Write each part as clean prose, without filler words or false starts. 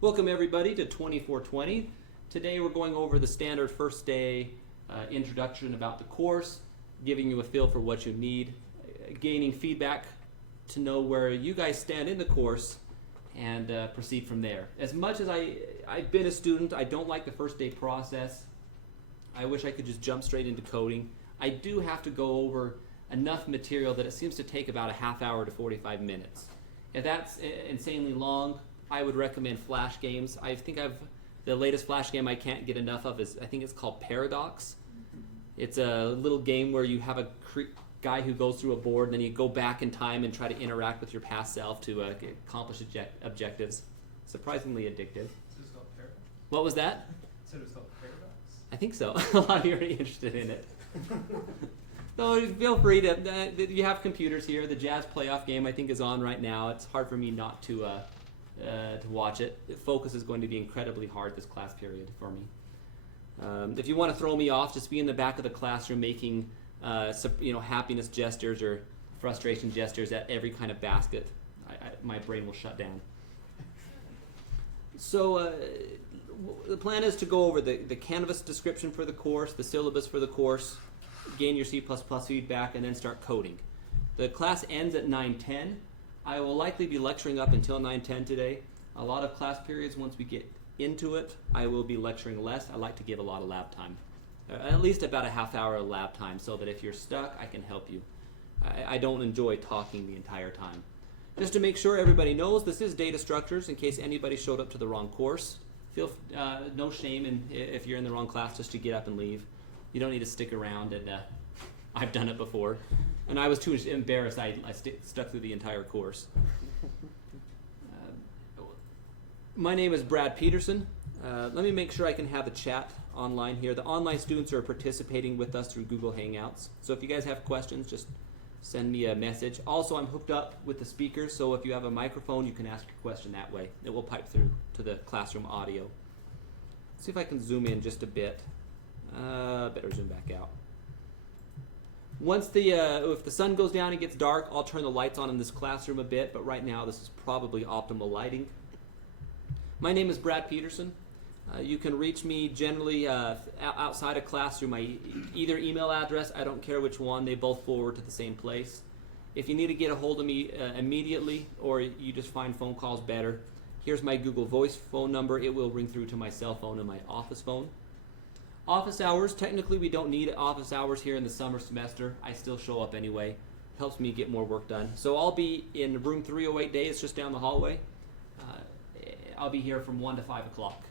Welcome everybody to 2420. Today we're going over the standard first day introduction about the course, giving you a feel for what you need, gaining feedback to know where you guys stand in the course, and proceed from there. As much as I've been a student, I don't like the first day process. I wish I could just jump straight into coding. I do have to go over enough material that it seems to take about a half hour to 45 minutes. If that's insanely long, I would recommend Flash games. I think the latest Flash game I can't get enough of is, I think it's called Paradox. It's a little game where you have a guy who goes through a board and then you go back in time and try to interact with your past self to accomplish objectives. Surprisingly addictive. So it's called Paradox? What was that? So it's called Paradox? I think so. A lot of you are interested in it. So feel free to, you have computers here. The Jazz playoff game I think is on right now. It's hard for me not to watch it. Focus is going to be incredibly hard this class period for me. If you want to throw me off, just be in the back of the classroom making happiness gestures or frustration gestures at every kind of basket. My brain will shut down. So the plan is to go over the Canvas description for the course, the syllabus for the course, gain your C++ feedback, and then start coding. The class ends at 9:10. I will likely be lecturing up until 9:10 today. A lot of class periods, once we get into it, I will be lecturing less. I like to give a lot of lab time. At least about a half hour of lab time, so that if you're stuck, I can help you. I don't enjoy talking the entire time. Just to make sure everybody knows, this is data structures in case anybody showed up to the wrong course. Feel no shame if you're in the wrong class just to get up and leave. You don't need to stick around, and I've done it before. And I was too embarrassed. I stuck through the entire course. My name is Brad Peterson. Let me make sure I can have the chat online here. The online students are participating with us through Google Hangouts. So if you guys have questions, just send me a message. Also, I'm hooked up with the speakers, so if you have a microphone, you can ask your question that way. It will pipe through to the classroom audio. Let's see if I can zoom in just a bit. Better zoom back out. Once if the sun goes down and gets dark, I'll turn the lights on in this classroom a bit, but right now this is probably optimal lighting. My name is Brad Peterson. You can reach me generally outside of class through my either email address, I don't care which one, they both forward to the same place. If you need to get a hold of me immediately, or you just find phone calls better, here's my Google Voice phone number. It will ring through to my cell phone and my office phone. Office hours, technically we don't need office hours here in the summer semester. I still show up anyway. Helps me get more work done. So I'll be in room 308 it's just down the hallway. I'll be here from 1 to 5 o'clock.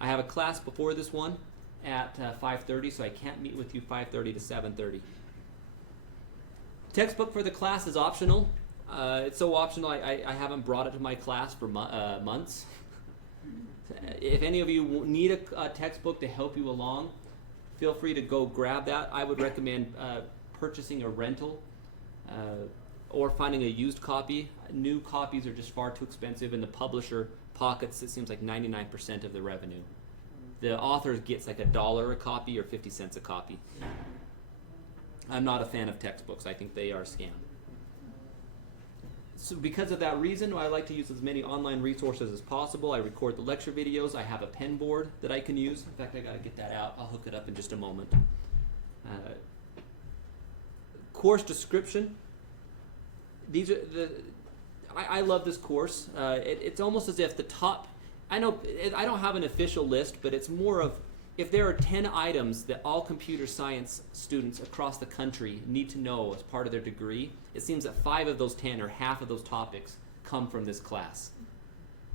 I have a class before this one at 5:30, so I can't meet with you 5:30 to 7:30. Textbook for the class is optional. It's so optional I haven't brought it to my class for months. If any of you need a textbook to help you along, feel free to go grab that. I would recommend purchasing a rental or finding a used copy. New copies are just far too expensive. In the publisher pockets, it seems like 99% of the revenue. The author gets like $1 a copy or 50 cents a copy. I'm not a fan of textbooks. I think they are a scam. So because of that reason, I like to use as many online resources as possible. I record the lecture videos. I have a pen board that I can use. In fact, I got to get that out. I'll hook it up in just a moment. Course description. These are I love this course. It's almost as if the top, I don't have an official list, but it's more of, if there are 10 items that all computer science students across the country need to know as part of their degree, it seems that 5 of those 10 or half of those topics come from this class.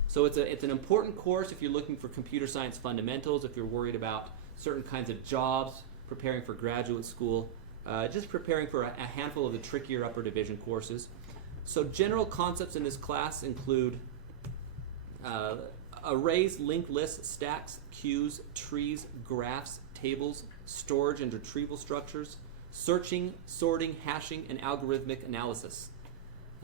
So it's an important course if you're looking for computer science fundamentals, if you're worried about certain kinds of jobs, preparing for graduate school, just preparing for a handful of the trickier upper division courses. So general concepts in this class include arrays, linked lists, stacks, queues, trees, graphs, tables, storage and retrieval structures, searching, sorting, hashing, and algorithmic analysis.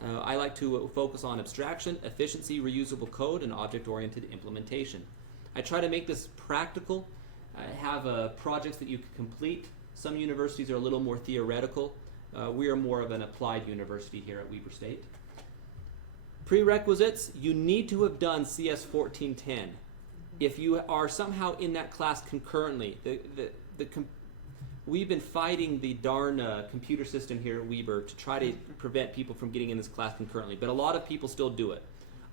I like to focus on abstraction, efficiency, reusable code, and object-oriented implementation. I try to make this practical. I have projects that you can complete. Some universities are a little more theoretical. We are more of an applied university here at Weber State. Prerequisites, you need to have done CS 1410. If you are somehow in that class concurrently, we've been fighting the darn computer system here at Weber to try to prevent people from getting in this class concurrently, but a lot of people still do it.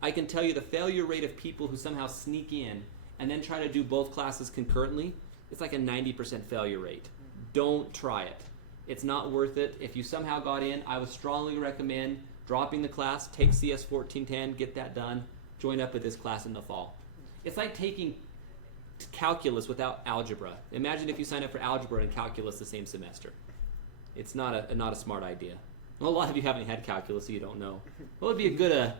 I can tell you the failure rate of people who somehow sneak in and then try to do both classes concurrently, it's like a 90% failure rate. Don't try it. It's not worth it. If you somehow got in, I would strongly recommend dropping the class, take CS 1410, get that done, join up with this class in the fall. It's like taking calculus without algebra. Imagine if you sign up for algebra and calculus the same semester. It's not a smart idea. Well, a lot of you haven't had calculus, so you don't know. What would be a good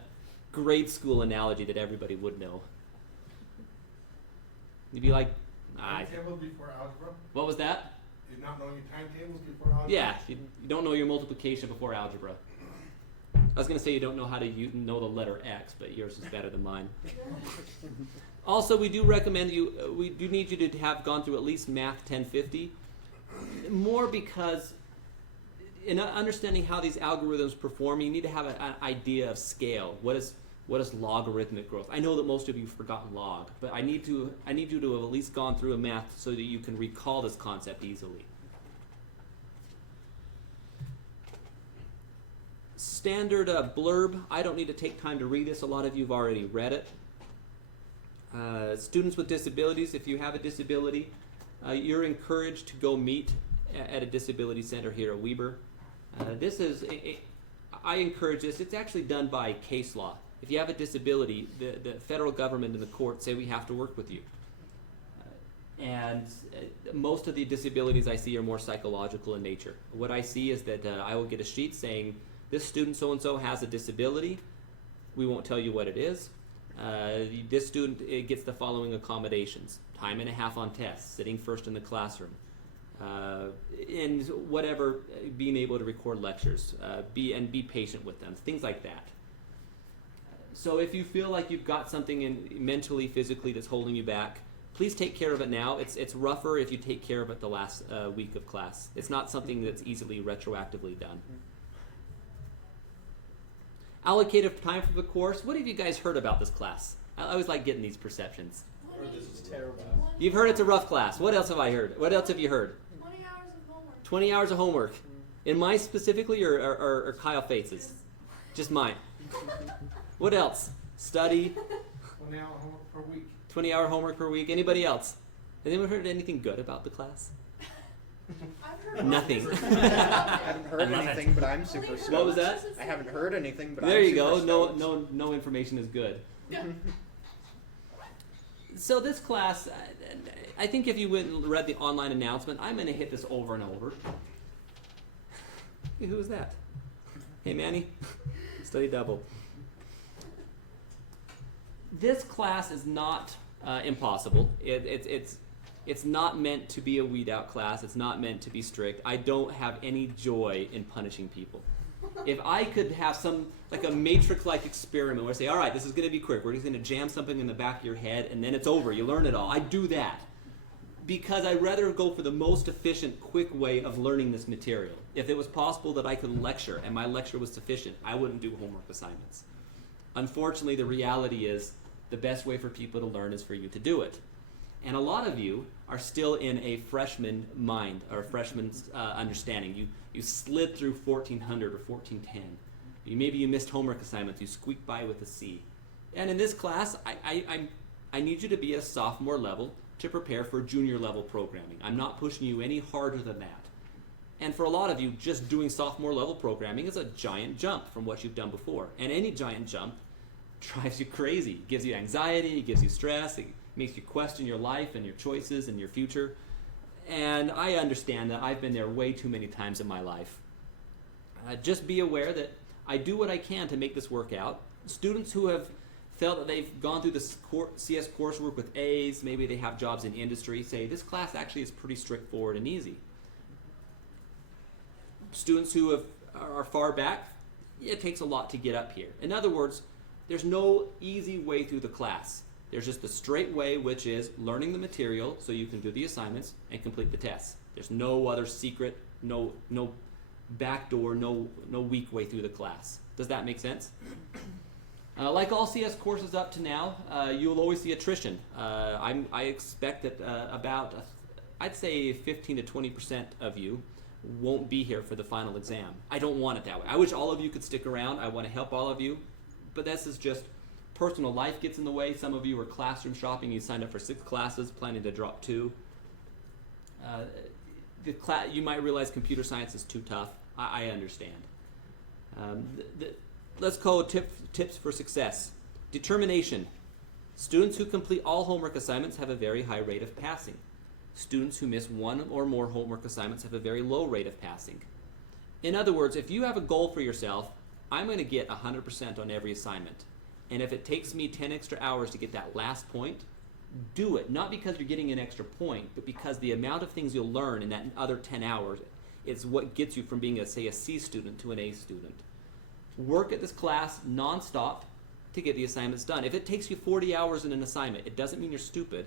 grade school analogy that everybody would know? You'd be like, Timetable before algebra? What was that? You not know your timetables before algebra? Yeah, you don't know your multiplication before algebra. I was going to say you don't know how to know the letter X, but yours is better than mine. Also, we do recommend we do need you to have gone through at least Math 1050. More because in understanding how these algorithms perform, you need to have an idea of scale. What is logarithmic growth? I know that most of you have forgotten log, but I need you to have at least gone through a math so that you can recall this concept easily. Standard blurb. I don't need to take time to read this. A lot of you have already read it. Students with disabilities, if you have a disability, you're encouraged to go meet at a disability center here at Weber. I encourage this. It's actually done by case law. If you have a disability, the federal government and the court say we have to work with you. Most of the disabilities I see are more psychological in nature. What I see is that I will get a sheet saying, this student so-and-so has a disability. We won't tell you what it is. This student gets the following accommodations: time and a half on tests, sitting first in the classroom, and whatever, being able to record lectures, be patient with them, things like that. So if you feel like you've got something mentally, physically that's holding you back, please take care of it now. It's rougher if you take care of it the last week of class. It's not something that's easily retroactively done. Allocated time for the course. What have you guys heard about this class? I always like getting these perceptions. This is terrible. You've heard it's a rough class. What else have I heard? What else have you heard? 20 hours of homework. 20 hours of homework. In mine specifically, or Kyle Faith's? Just mine. What else? Study. 20 hour homework per week. 20-hour homework per week. Anybody else? Has anyone heard anything good about the class? I've heard Nothing. I haven't heard anything, but I'm super stoked. What was that? I haven't heard anything, but There I'm you super go. stoked. No information is good. So this class, I think if you went and read the online announcement, I'm going to hit this over and over. Hey, who was that? Hey, Manny. Study double. This class is not impossible. It's not meant to be a weed out class. It's not meant to be strict. I don't have any joy in punishing people. If I could have like a matrix-like experiment where I say, all right, this is going to be quick. We're just going to jam something in the back of your head and then it's over. You learn it all. I do that because I'd rather go for the most efficient, quick way of learning this material. If it was possible that I could lecture and my lecture was sufficient, I wouldn't do homework assignments. Unfortunately, the reality is the best way for people to learn is for you to do it. And a lot of you are still in a freshman mind or a freshman's understanding. You slid through 1400 or 1410. Maybe you missed homework assignments. You squeaked by with a C. And in this class, I need you to be at a sophomore level to prepare for junior level programming. I'm not pushing you any harder than that. And for a lot of you, just doing sophomore level programming is a giant jump from what you've done before. And any giant jump drives you crazy. It gives you anxiety, it gives you stress, it makes you question your life and your choices and your future. And I understand that. I've been there way too many times in my life. Just be aware that I do what I can to make this work out. Students who have felt that they've gone through the CS coursework with A's, maybe they have jobs in industry, say this class actually is pretty straightforward and easy. Students who are far back, it takes a lot to get up here. In other words, there's no easy way through the class. There's just the straight way, which is learning the material so you can do the assignments and complete the tests. There's no other secret, no back door, no weak way through the class. Does that make sense? Like all CS courses up to now, you'll always see attrition. I expect that I'd say 15 to 20% of you won't be here for the final exam. I don't want it that way. I wish all of you could stick around. I want to help all of you, but this is just personal life gets in the way. Some of you are classroom shopping. You signed up for 6 classes, planning to drop 2. You might realize computer science is too tough. I understand. Let's call tips for success. Determination. Students who complete all homework assignments have a very high rate of passing. Students who miss 1 or more homework assignments have a very low rate of passing. In other words, if you have a goal for yourself, I'm going to get 100% on every assignment. And if it takes me 10 extra hours to get that last point, do it. Not because you're getting an extra point, but because the amount of things you'll learn in that other 10 hours is what gets you from being, say, a C student to an A student. Work at this class nonstop to get the assignments done. If it takes you 40 hours in an assignment, it doesn't mean you're stupid.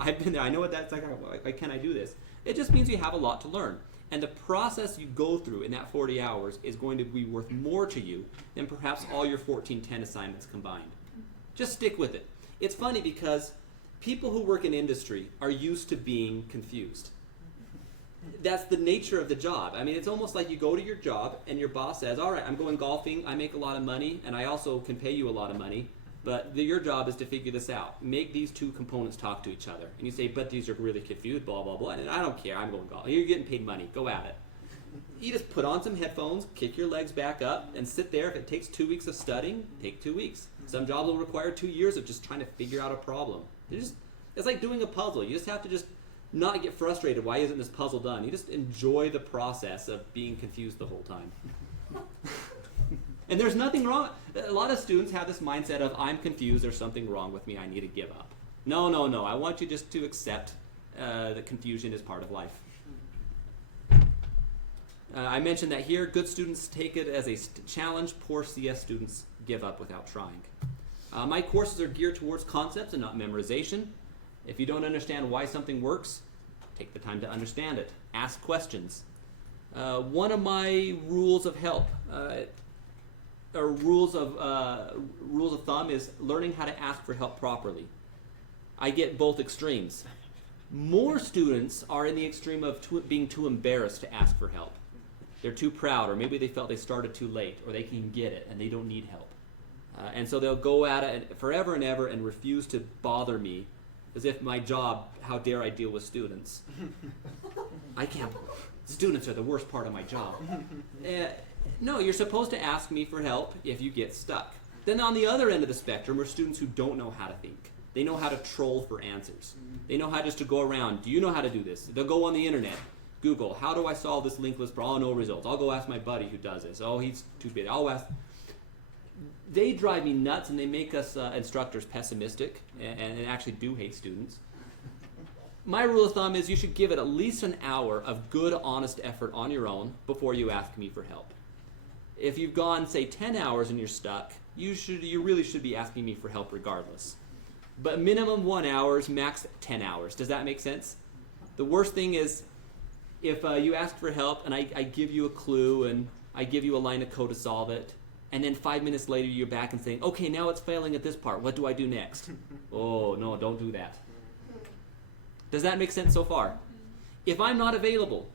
I've been there. I know what that's like. Why can't I do this? It just means you have a lot to learn. And the process you go through in that 40 hours is going to be worth more to you than perhaps all your 1410 assignments combined. Just stick with it. It's funny because people who work in industry are used to being confused. That's the nature of the job. I mean, it's almost like you go to your job and your boss says, all right, I'm going golfing, I make a lot of money, and I also can pay you a lot of money, but your job is to figure this out. Make these two components talk to each other. And you say, but these are really confused, blah, blah, blah. And I don't care, I'm going golfing. You're getting paid money, go at it. You just put on some headphones, kick your legs back up, and sit there. If it takes 2 weeks of studying, take 2 weeks. Some jobs will require 2 years of just trying to figure out a problem. It's like doing a puzzle. You just have to just not get frustrated. Why isn't this puzzle done? You just enjoy the process of being confused the whole time. And there's nothing wrong. A lot of students have this mindset of, I'm confused, there's something wrong with me, I need to give up. No. I want you just to accept that confusion is part of life. I mentioned that here, good students take it as a challenge. Poor CS students give up without trying. My courses are geared towards concepts and not memorization. If you don't understand why something works, take the time to understand it. Ask questions. One of my rules of help, or rules of thumb, is learning how to ask for help properly. I get both extremes. More students are in the extreme of being too embarrassed to ask for help. They're too proud, or maybe they felt they started too late, or they can get it and they don't need help. And so they'll go at it forever and ever and refuse to bother me, as if my job, how dare I deal with students. I can't. Students are the worst part of my job. No, you're supposed to ask me for help if you get stuck. Then on the other end of the spectrum are students who don't know how to think. They know how to troll for answers. They know how just to go around. Do you know how to do this? They'll go on the internet. Google, how do I solve this linked list problem? Oh, no results. I'll go ask my buddy who does this. Oh, he's too busy. I'll ask. They drive me nuts, and they make us instructors pessimistic and actually do hate students. My rule of thumb is you should give it at least an hour of good, honest effort on your own before you ask me for help. If you've gone, say, 10 hours and you're stuck, you really should be asking me for help regardless. But minimum 1 hour, max 10 hours. Does that make sense? The worst thing is if you ask for help and I give you a clue and I give you a line of code to solve it, and then 5 minutes later you're back and saying, okay, now it's failing at this part. What do I do next? Oh, no, don't do that. Does that make sense so far? If I'm not available,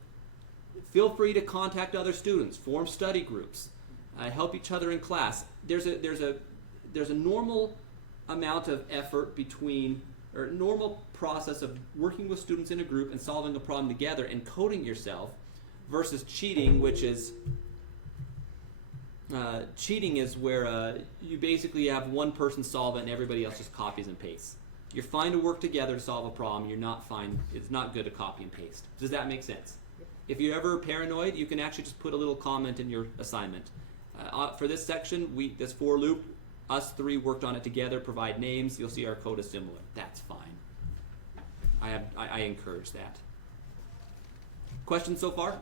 feel free to contact other students, form study groups, help each other in class. There's a normal amount of effort between, or normal process of working with students in a group and solving a problem together and coding yourself versus cheating, which is where you basically have one person solve it and everybody else just copies and pastes. You're fine to work together to solve a problem. You're not fine. It's not good to copy and paste. Does that make sense? If you're ever paranoid, you can actually just put a little comment in your assignment. For this section, this for loop, us 3 worked on it together, provide names. You'll see our code is similar. That's fine. I encourage that. Questions so far?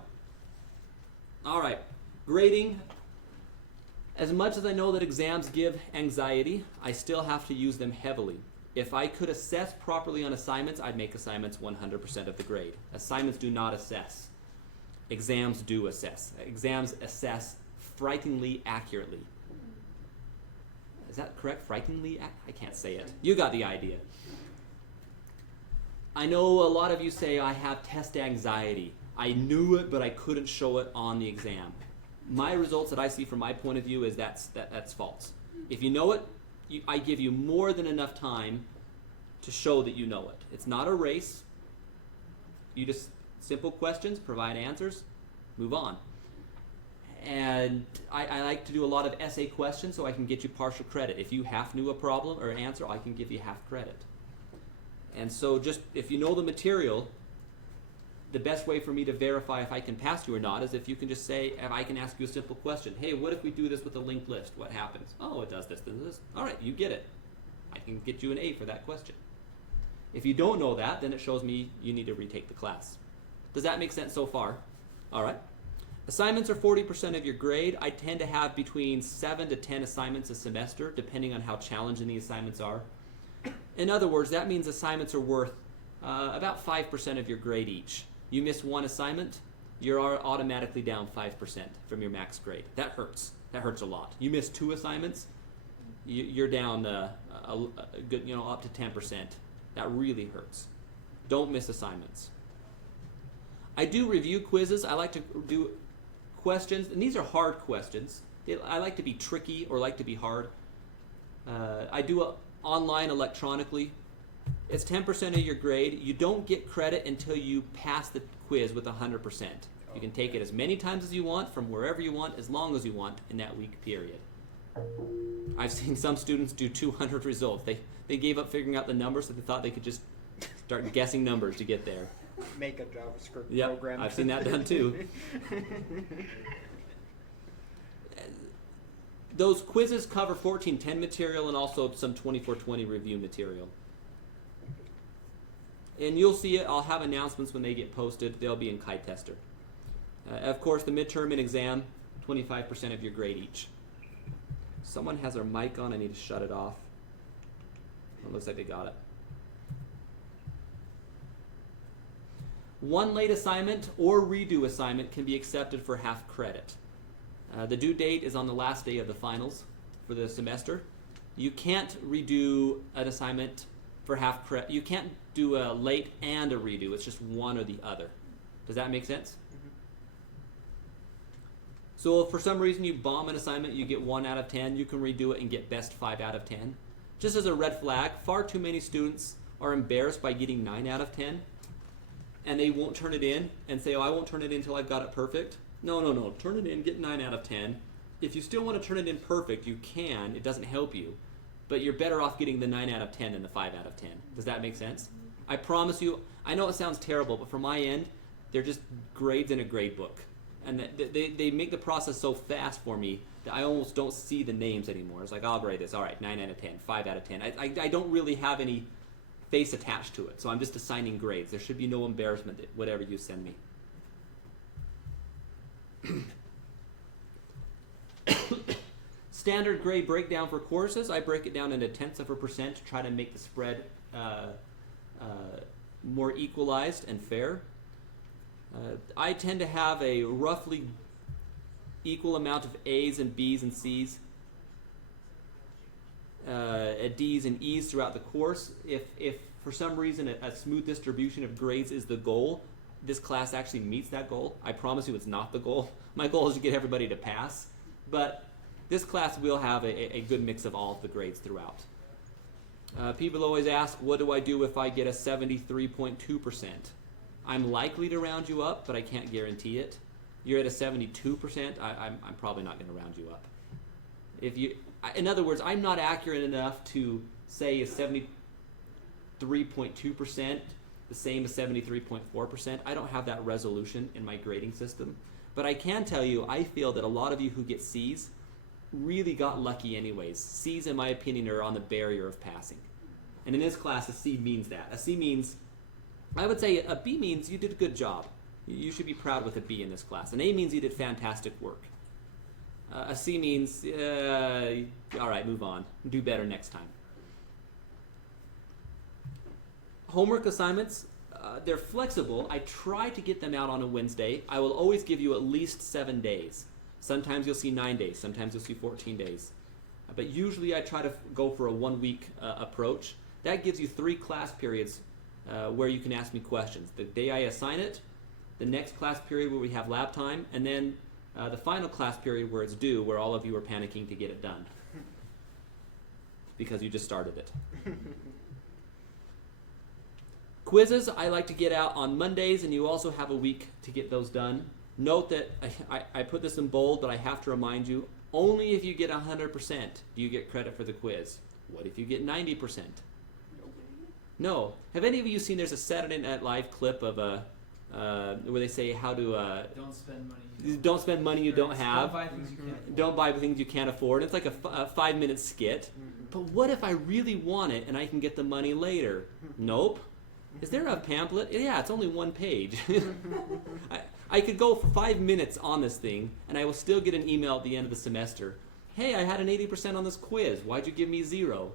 All right. Grading. As much as I know that exams give anxiety, I still have to use them heavily. If I could assess properly on assignments, I'd make assignments 100% of the grade. Assignments do not assess. Exams do assess. Exams assess frighteningly accurately. Is that correct? Frighteningly? I can't say it. You got the idea. I know a lot of you say I have test anxiety. I knew it, but I couldn't show it on the exam. My results that I see from my point of view is that's false. If you know it, I give you more than enough time to show that you know it. It's not a race. You just, simple questions, provide answers, move on. And I like to do a lot of essay questions so I can get you partial credit. If you half knew a problem or an answer, I can give you half credit. And so just, if you know the material, the best way for me to verify if I can pass you or not is if you can just say, if I can ask you a simple question. Hey, what if we do this with a linked list? What happens? Oh, it does this, this, this. All right, you get it. I can get you an A for that question. If you don't know that, then it shows me you need to retake the class. Does that make sense so far? All right. Assignments are 40% of your grade. I tend to have between 7 to 10 assignments a semester, depending on how challenging the assignments are. In other words, that means assignments are worth about 5% of your grade each. You miss one assignment, you're automatically down 5% from your max grade. That hurts. That hurts a lot. You miss 2 assignments, you're down a good, up to 10%. That really hurts. Don't miss assignments. I do review quizzes. I like to do questions, and these are hard questions. I like to be tricky or like to be hard. I do it online electronically. It's 10% of your grade. You don't get credit until you pass the quiz with 100%. You can take it as many times as you want, from wherever you want, as long as you want in that week period. I've seen some students do 200 results. They gave up figuring out the numbers, so they thought they could just start guessing numbers to get there. Make a JavaScript Yep, program. I've seen that done too. Those quizzes cover 1410 material and also some 2420 review material. And you'll see it. I'll have announcements when they get posted. They'll be in KiteTester. Of course, the midterm and exam, 25% of your grade each. Someone has their mic on. I need to shut it off. It looks like they got it. One late assignment or redo assignment can be accepted for half credit. The due date is on the last day of the finals for the semester. You can't redo an assignment for half credit. You can't do a late and a redo. It's just one or the other. Does that make sense? Mm-hmm. So if for some reason you bomb an assignment, you get 1 out of 10, you can redo it and get best 5 out of 10. Just as a red flag, far too many students are embarrassed by getting 9 out of 10, and they won't turn it in and say, oh, I won't turn it in until I've got it perfect. No. Turn it in, get 9 out of 10. If you still want to turn it in perfect, you can. It doesn't help you. But you're better off getting the 9 out of 10 than the 5 out of 10. Does that make sense? I promise you, I know it sounds terrible, but from my end, they're just grades in a grade book. And they make the process so fast for me that I almost don't see the names anymore. It's like, I'll grade this. All right, 9 out of 10, 5 out of 10. I don't really have any face attached to it, so I'm just assigning grades. There should be no embarrassment at whatever you send me. Standard grade breakdown for courses, I break it down into 0.1% to try to make the spread more equalized and fair. I tend to have a roughly equal amount of A's and B's and C's, D's and E's throughout the course. If for some reason a smooth distribution of grades is the goal, this class actually meets that goal. I promise you it's not the goal. My goal is to get everybody to pass, but this class will have a good mix of all of the grades throughout. People always ask, what do I do if I get a 73.2%? I'm likely to round you up, but I can't guarantee it. You're at a 72%, I'm probably not going to round you up. In other words, I'm not accurate enough to say a 73.2%, the same as 73.4%. I don't have that resolution in my grading system. But I can tell you, I feel that a lot of you who get C's really got lucky anyways. C's, in my opinion, are on the barrier of passing. And in this class, a C means that. A C means, I would say a B means you did a good job. You should be proud with a B in this class. An A means you did fantastic work. A C means, all right, move on. Do better next time. Homework assignments, they're flexible. I try to get them out on a Wednesday. I will always give you at least 7 days. Sometimes you'll see 9 days. Sometimes you'll see 14 days. but usually I try to go for a 1 week approach. That gives you 3 class periods where you can ask me questions. The day I assign it, the next class period where we have lab time, and then the final class period where it's due, where all of you are panicking to get it done because you just started it. Quizzes I like to get out on Mondays, and you also have a week to get those done. Note that I put this in bold, but I have to remind you, only if you get 100% do you get credit for the quiz. What if you get 90%? No. Have any of you seen, there's a Saturday Night Live clip of where they say how to Don't spend money. don't spend money you don't have. Don't buy things you can't. Don't buy things you can't afford. It's like a 5-minute skit. But what if I really want it and I can get the money later? Nope. Is there a pamphlet? Yeah, it's only 1 page. I could go for 5 minutes on this thing, and I will still get an email at the end of the semester. Hey, I had an 80% on this quiz. Why'd you give me 0?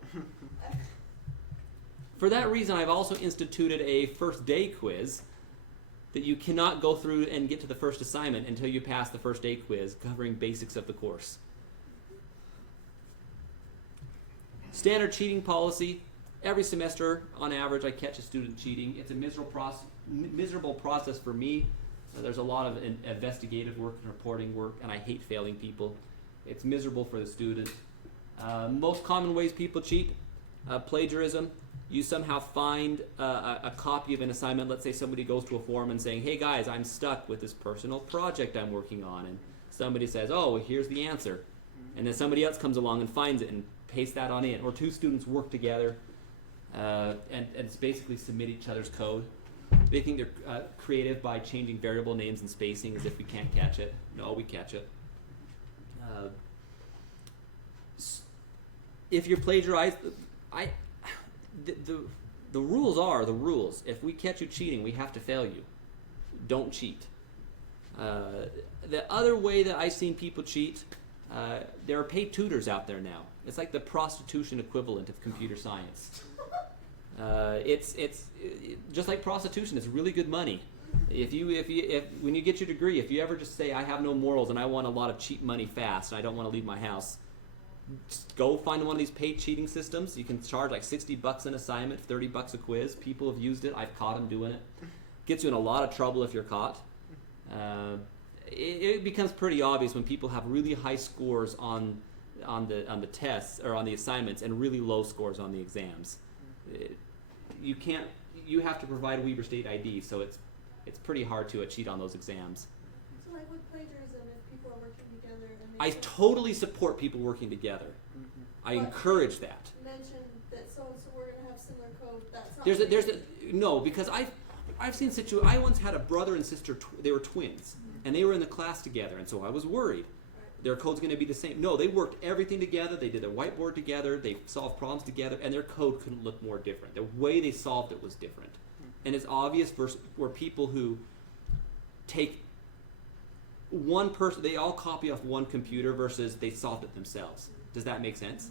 For that reason, I've also instituted a first day quiz that you cannot go through and get to the first assignment until you pass the first day quiz covering basics of the course. Standard cheating policy. Every semester, on average, I catch a student cheating. It's a miserable process for me. There's a lot of investigative work and reporting work, and I hate failing people. It's miserable for the student. Most common ways people cheat: plagiarism. You somehow find a copy of an assignment. Let's say somebody goes to a forum and saying, hey guys, I'm stuck with this personal project I'm working on. And somebody says, oh, well, here's the answer. And then somebody else comes along and finds it and pastes that on in. Or 2 students work together and it's basically submit each other's code. They think they're creative by changing variable names and spacing as if we can't catch it. No, we catch it. If you're plagiarized, the rules are the rules. If we catch you cheating, we have to fail you. Don't cheat. The other way that I've seen people cheat, there are paid tutors out there now. It's like the prostitution equivalent of computer science. It's just like prostitution. It's really good money. If when you get your degree, if you ever just say I have no morals and I want a lot of cheap money fast and I don't want to leave my house, just go find one of these paid cheating systems. You can charge like $60 an assignment, $30 a quiz. People have used it. I've caught them doing it. Gets you in a lot of trouble if you're caught. It becomes pretty obvious when people have really high scores on the tests or on the assignments and really low scores on the exams. You have to provide a Weber State ID, so it's pretty hard to cheat on those exams. So like with plagiarism, if people are working together and I totally support people working together. I encourage that. mention that so we're gonna have similar code, that's not No, because I've seen I once had a brother and sister, they were twins, and they were in the class together, and so I was worried. Their code's going to be the same. No, they worked everything together. They did a whiteboard together. They solved problems together, and their code couldn't look more different. The way they solved it was different. And it's obvious where people who take one person, they all copy off one computer versus they solved it themselves. Does that make sense?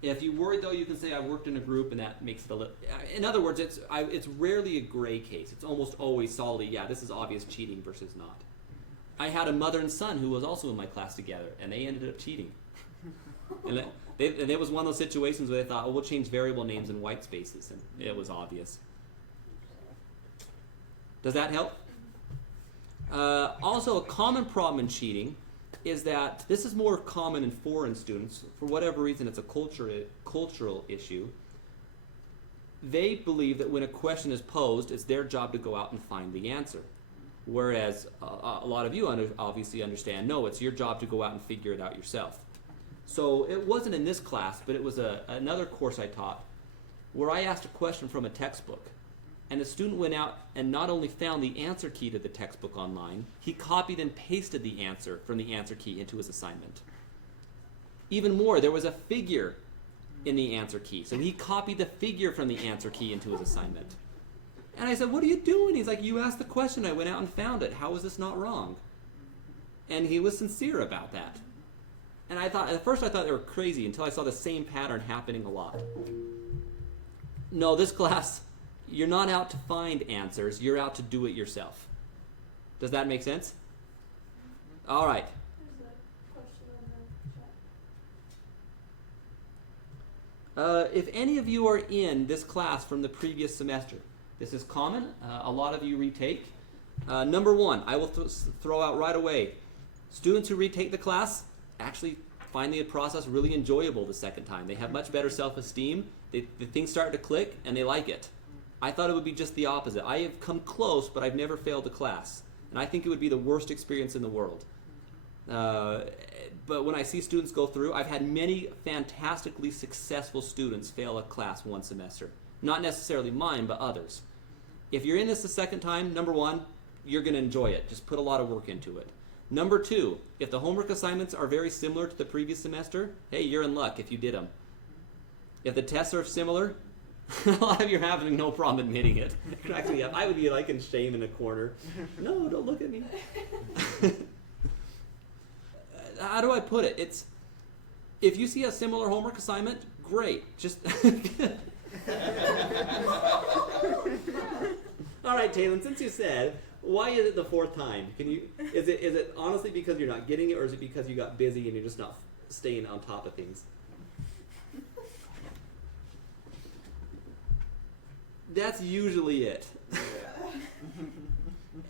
If you're worried, though, you can say I worked in a group, and that makes it in other words, it's rarely a gray case. It's almost always solidly, yeah, this is obvious cheating versus not. I had a mother and son who was also in my class together, and they ended up cheating. And it was one of those situations where they thought, oh, we'll change variable names and white spaces, and it was obvious. Does that help? Also, a common problem in cheating is that this is more common in foreign students. For whatever reason, it's a cultural issue. They believe that when a question is posed, it's their job to go out and find the answer. Whereas a lot of you obviously understand, no, it's your job to go out and figure it out yourself. So it wasn't in this class, but it was another course I taught where I asked a question from a textbook. And the student went out and not only found the answer key to the textbook online, he copied and pasted the answer from the answer key into his assignment. Even more, there was a figure in the answer key. So he copied the figure from the answer key into his assignment. And I said, what are you doing? He's like, you asked the question, I went out and found it. How is this not wrong? And he was sincere about that. And at first I thought they were crazy until I saw the same pattern happening a lot. No, this class, you're not out to find answers, you're out to do it yourself. Does that make sense? All right. There's a question on the chat. If any of you are in this class from the previous semester, this is common. A lot of you retake. Number one, I will throw out right away. Students who retake the class actually find the process really enjoyable the second time. They have much better self-esteem. The things start to click, and they like it. I thought it would be just the opposite. I have come close, but I've never failed a class. And I think it would be the worst experience in the world. But when I see students go through, I've had many fantastically successful students fail a class one semester. Not necessarily mine, but others. If you're in this the second time, number one, you're going to enjoy it. Just put a lot of work into it. Number two, if the homework assignments are very similar to the previous semester, hey, you're in luck if you did them. If the tests are similar, a lot of you are having no problem admitting it. Actually, I would be like in shame in a corner. No, don't look at me. How do I put it? It's, if you see a similar homework assignment, great. Just all right, Taylor, since you said, why is it the fourth time? Is it honestly because you're not getting it, or is it because you got busy and you're just not staying on top of things? That's usually it.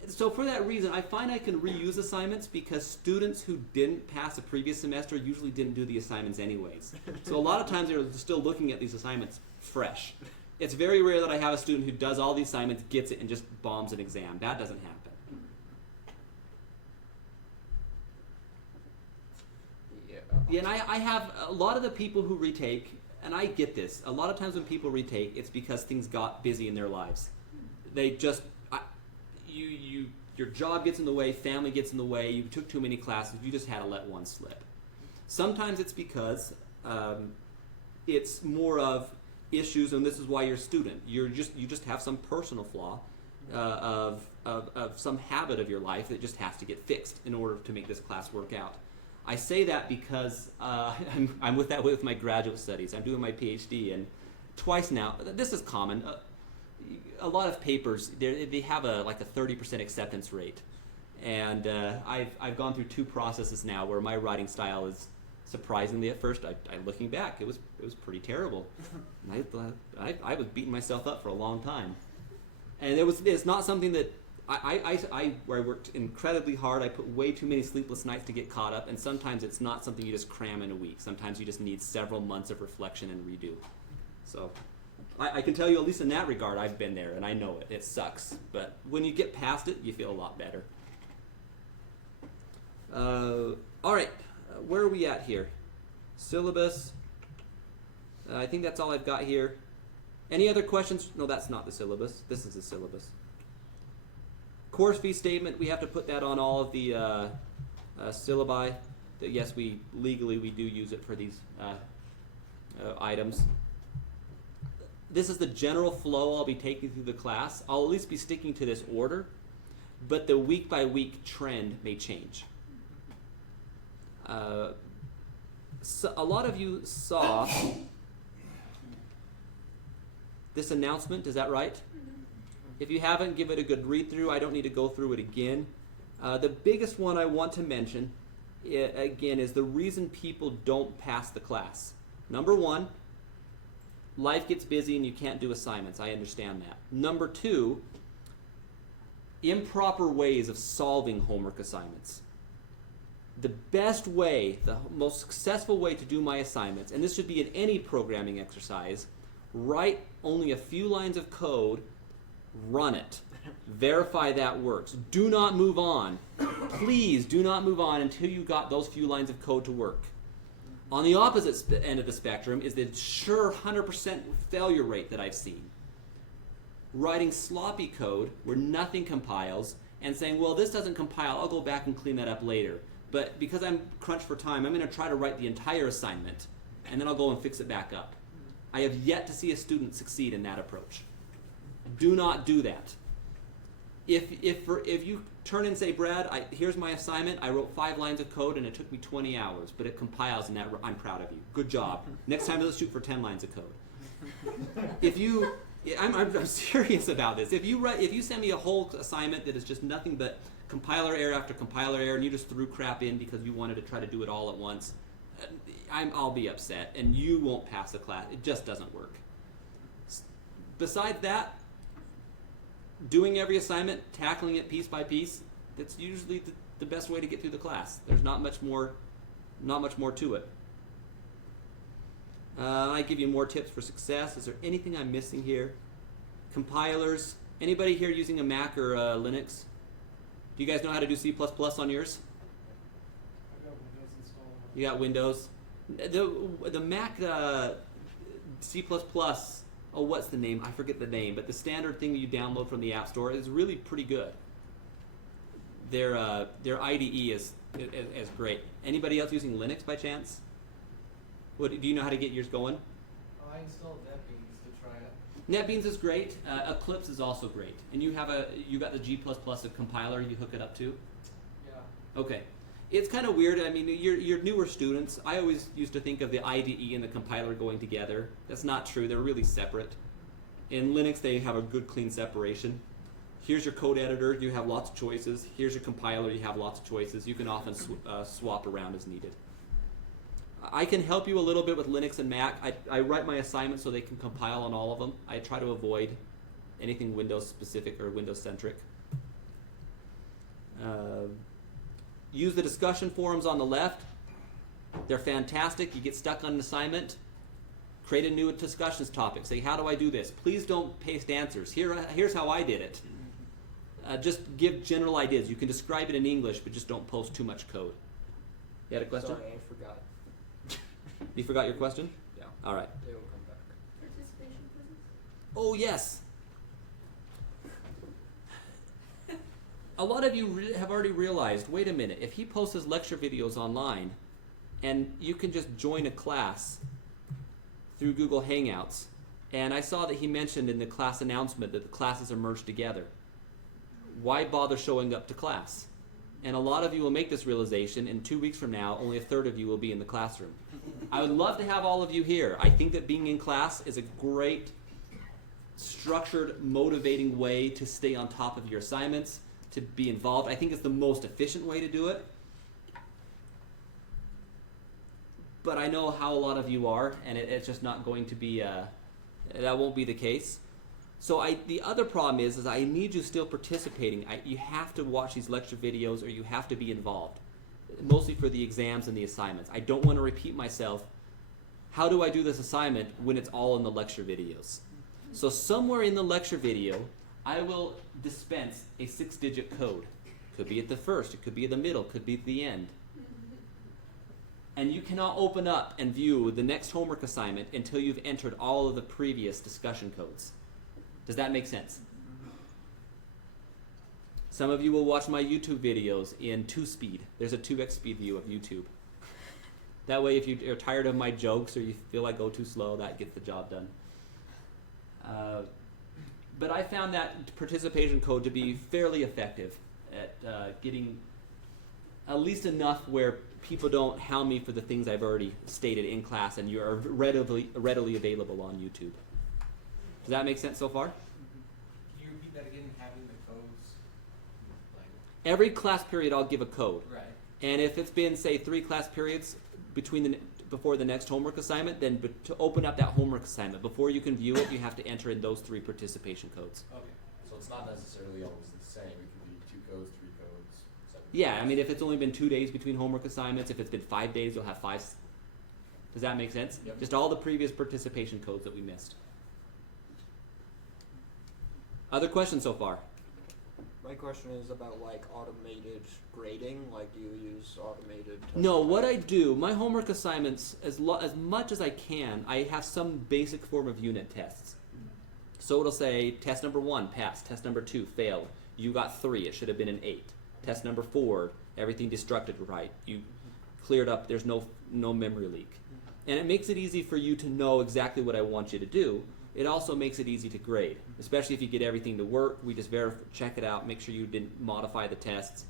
So for that reason, I find I can reuse assignments because students who didn't pass the previous semester usually didn't do the assignments anyways. So a lot of times they're still looking at these assignments fresh. It's very rare that I have a student who does all the assignments, gets it, and just bombs an exam. That doesn't happen. Yeah, and I have a lot of the people who retake, and I get this. A lot of times when people retake, it's because things got busy in their lives. They just, your job gets in the way, family gets in the way, you took too many classes, you just had to let one slip. Sometimes it's because it's more of issues, and this is why you're a student. You just have some personal flaw of some habit of your life that just has to get fixed in order to make this class work out. I say that because I'm with my graduate studies. I'm doing my PhD, and twice now. This is common. A lot of papers they have like a 30% acceptance rate, and I've gone through two processes now where my writing style is surprisingly at first. I'm looking back, it was pretty terrible. I was beating myself up for a long time, and it's not something that. Where I worked incredibly hard, I put way too many sleepless nights to get caught up, and sometimes it's not something you just cram in a week. Sometimes you just need several months of reflection and redo. So I can tell you, at least in that regard, I've been there, and I know it. It sucks. But when you get past it, you feel a lot better. All right, where are we at here? Syllabus. I think that's all I've got here. Any other questions? No, that's not the syllabus. This is the syllabus. Course fee statement, we have to put that on all of the syllabi. Yes, we do use it for these items. This is the general flow I'll be taking through the class. I'll at least be sticking to this order, but the week by week trend may change. So a lot of you saw this announcement, is that right? If you haven't, give it a good read through. I don't need to go through it again. The biggest one I want to mention, again, is the reason people don't pass the class. Number one, life gets busy and you can't do assignments. I understand that. Number two, improper ways of solving homework assignments. The best way, the most successful way to do my assignments, and this should be in any programming exercise, write only a few lines of code, run it. Verify that works. Do not move on. Please do not move on until you got those few lines of code to work. On the opposite end of the spectrum is the sure 100% failure rate that I've seen. Writing sloppy code where nothing compiles and saying, well, this doesn't compile, I'll go back and clean that up later. But because I'm crunched for time, I'm going to try to write the entire assignment and then I'll go and fix it back up. I have yet to see a student succeed in that approach. Do not do that. If you turn and say, Brad, here's my assignment. I wrote 5 lines of code and it took me 20 hours, but it compiles and I'm proud of you. Good job. Next time let's shoot for 10 lines of code. I'm serious about this. If you send me a whole assignment that is just nothing but compiler error after compiler error and you just threw crap in because you wanted to try to do it all at once, I'll be upset, and you won't pass the class. It just doesn't work. Besides that, doing every assignment, tackling it piece by piece, that's usually the best way to get through the class. There's not much more to it. I give you more tips for success. Is there anything I'm missing here? Compilers. Anybody here using a Mac or Linux? Do you guys know how to do C++ on yours? I've got Windows installed. You got Windows. The Mac C++. Oh, what's the name? I forget the name, but the standard thing that you download from the App Store is really pretty good. Their IDE is great. Anybody else using Linux by chance? What, do you know how to get yours going? I installed NetBeans to try it. NetBeans is great. Eclipse is also great. And you got the G++ compiler you hook it up to? Yeah. Okay. It's kind of weird. I mean, you're newer students. I always used to think of the IDE and the compiler going together. That's not true. They're really separate. In Linux, they have a good, clean separation. Here's your code editor. You have lots of choices. Here's your compiler. You have lots of choices. You can often swap around as needed. I can help you a little bit with Linux and Mac. I write my assignments so they can compile on all of them. I try to avoid anything Windows specific or Windows centric. Use the discussion forums on the left. They're fantastic. You get stuck on an assignment, create a new discussions topic. Say, how do I do this? Please don't paste answers. Here's how I did it. Just give general ideas. You can describe it in English, but just don't post too much code. You had a question? Sorry, I forgot. You forgot your question? Yeah. All right. They will come back. Participation quizzes? Oh, yes. A lot of you have already realized, wait a minute, if he posts his lecture videos online and you can just join a class through Google Hangouts, and I saw that he mentioned in the class announcement that the classes are merged together. Why bother showing up to class? And a lot of you will make this realization, and 2 weeks from now, only a third of you will be in the classroom. I would love to have all of you here. I think that being in class is a great, structured, motivating way to stay on top of your assignments, to be involved. I think it's the most efficient way to do it. But I know how a lot of you are, and it's just not going to be, that won't be the case. So the other problem is I need you still participating. You have to watch these lecture videos or you have to be involved, mostly for the exams and the assignments. I don't want to repeat myself. How do I do this assignment when it's all in the lecture videos? So somewhere in the lecture video, I will dispense a 6-digit code. Could be at the first, it could be at the middle, could be at the end. And you cannot open up and view the next homework assignment until you've entered all of the previous discussion codes. Does that make sense? Some of you will watch my YouTube videos in 2-speed. There's a 2x speed view of YouTube. That way if you're tired of my jokes or you feel I go too slow, that gets the job done. But I found that participation code to be fairly effective at getting at least enough where people don't hound me for the things I've already stated in class and you are readily available on YouTube. Does that make sense so far? Can you repeat that again, having the codes? Like, Every class period I'll give a code. right. And if it's been, say, 3 class periods before the next homework assignment, then to open up that homework assignment, before you can view it, you have to enter in those 3 participation codes. Okay. So it's not necessarily always the same. It could be 2 codes, 3 codes, 7 Yeah, I mean, if it's only been 2 days between homework assignments, if it's been 5 days, you'll have 5. Does that make sense? Yep. Just all the previous participation codes that we missed. Other questions so far? My question is about like automated grading. Like, do you use automated? No, what I do, my homework assignments, as much as I can, I have some basic form of unit tests. So it'll say, test number 1, passed. Test number 2, failed. You got 3, it should have been an 8. Test number 4, everything destructed right. You cleared up, there's no memory leak. And it makes it easy for you to know exactly what I want you to do. It also makes it easy to grade, especially if you get everything to work. We just check it out, make sure you didn't modify the tests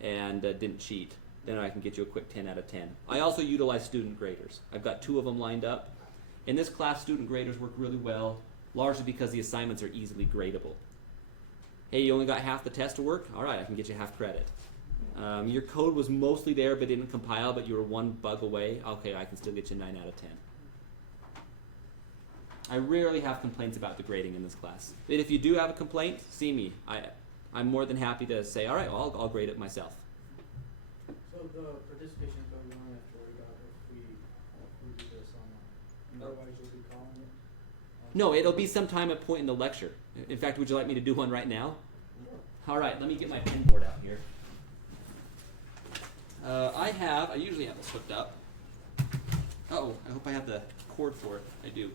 and didn't cheat. Then I can get you a quick 10 out of 10. I also utilize student graders. I've got 2 of them lined up. In this class, student graders work really well, largely because the assignments are easily gradable. Hey, you only got half the test to work? All right, I can get you half credit. Your code was mostly there but didn't compile, but you were one bug away. Okay, I can still get you 9 out of 10. I rarely have complaints about the grading in this class. But if you do have a complaint, see me. I'm more than happy to say, all right, well, I'll grade it myself. So the participation code we don't have to worry about if we do this online. Otherwise you'll be calling it? No, it'll be sometime at point in the lecture. In fact, would you like me to do one right now? All right, let me get my pen board out here. I usually have this hooked up. Uh-oh, I hope I have the cord for it. I do.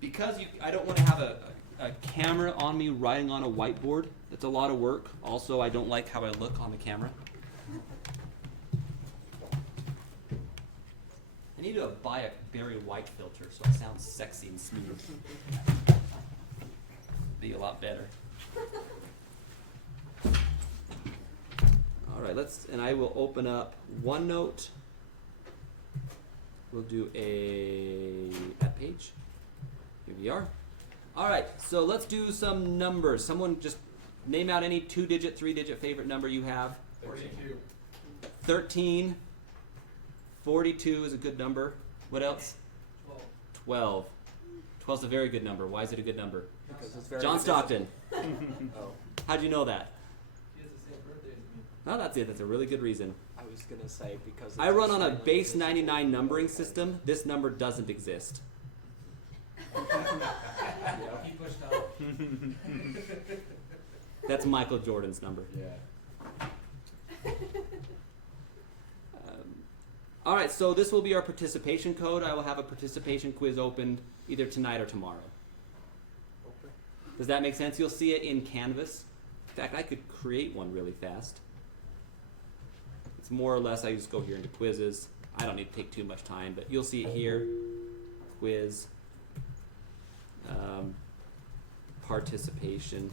Because I don't want to have a camera on me writing on a whiteboard. That's a lot of work. Also, I don't like how I look on the camera. I need to buy a Barry White filter so it sounds sexy and smooth. Be a lot better. All right, and I will open up OneNote. We'll do that page. Here we are. All right, so let's do some numbers. Someone just name out any 2-digit, 3-digit favorite number you have. 42. 13. 42 is a good number. What else? 12. 12 is a very good number. Why is it a good number? Because it's very John Stockton. Oh. How'd you know that? He has the same birthday as me. Oh, that's it. That's a really good reason. I was gonna say because I run on a base 99 numbering system. This number doesn't exist. He pushed out. That's Michael Jordan's number. Yeah. All right, so this will be our participation code. I will have a participation quiz opened either tonight or tomorrow. Okay. Does that make sense? You'll see it in Canvas. In fact, I could create one really fast. It's more or less, I just go here into quizzes. I don't need to take too much time, but you'll see it here. Quiz. Participation.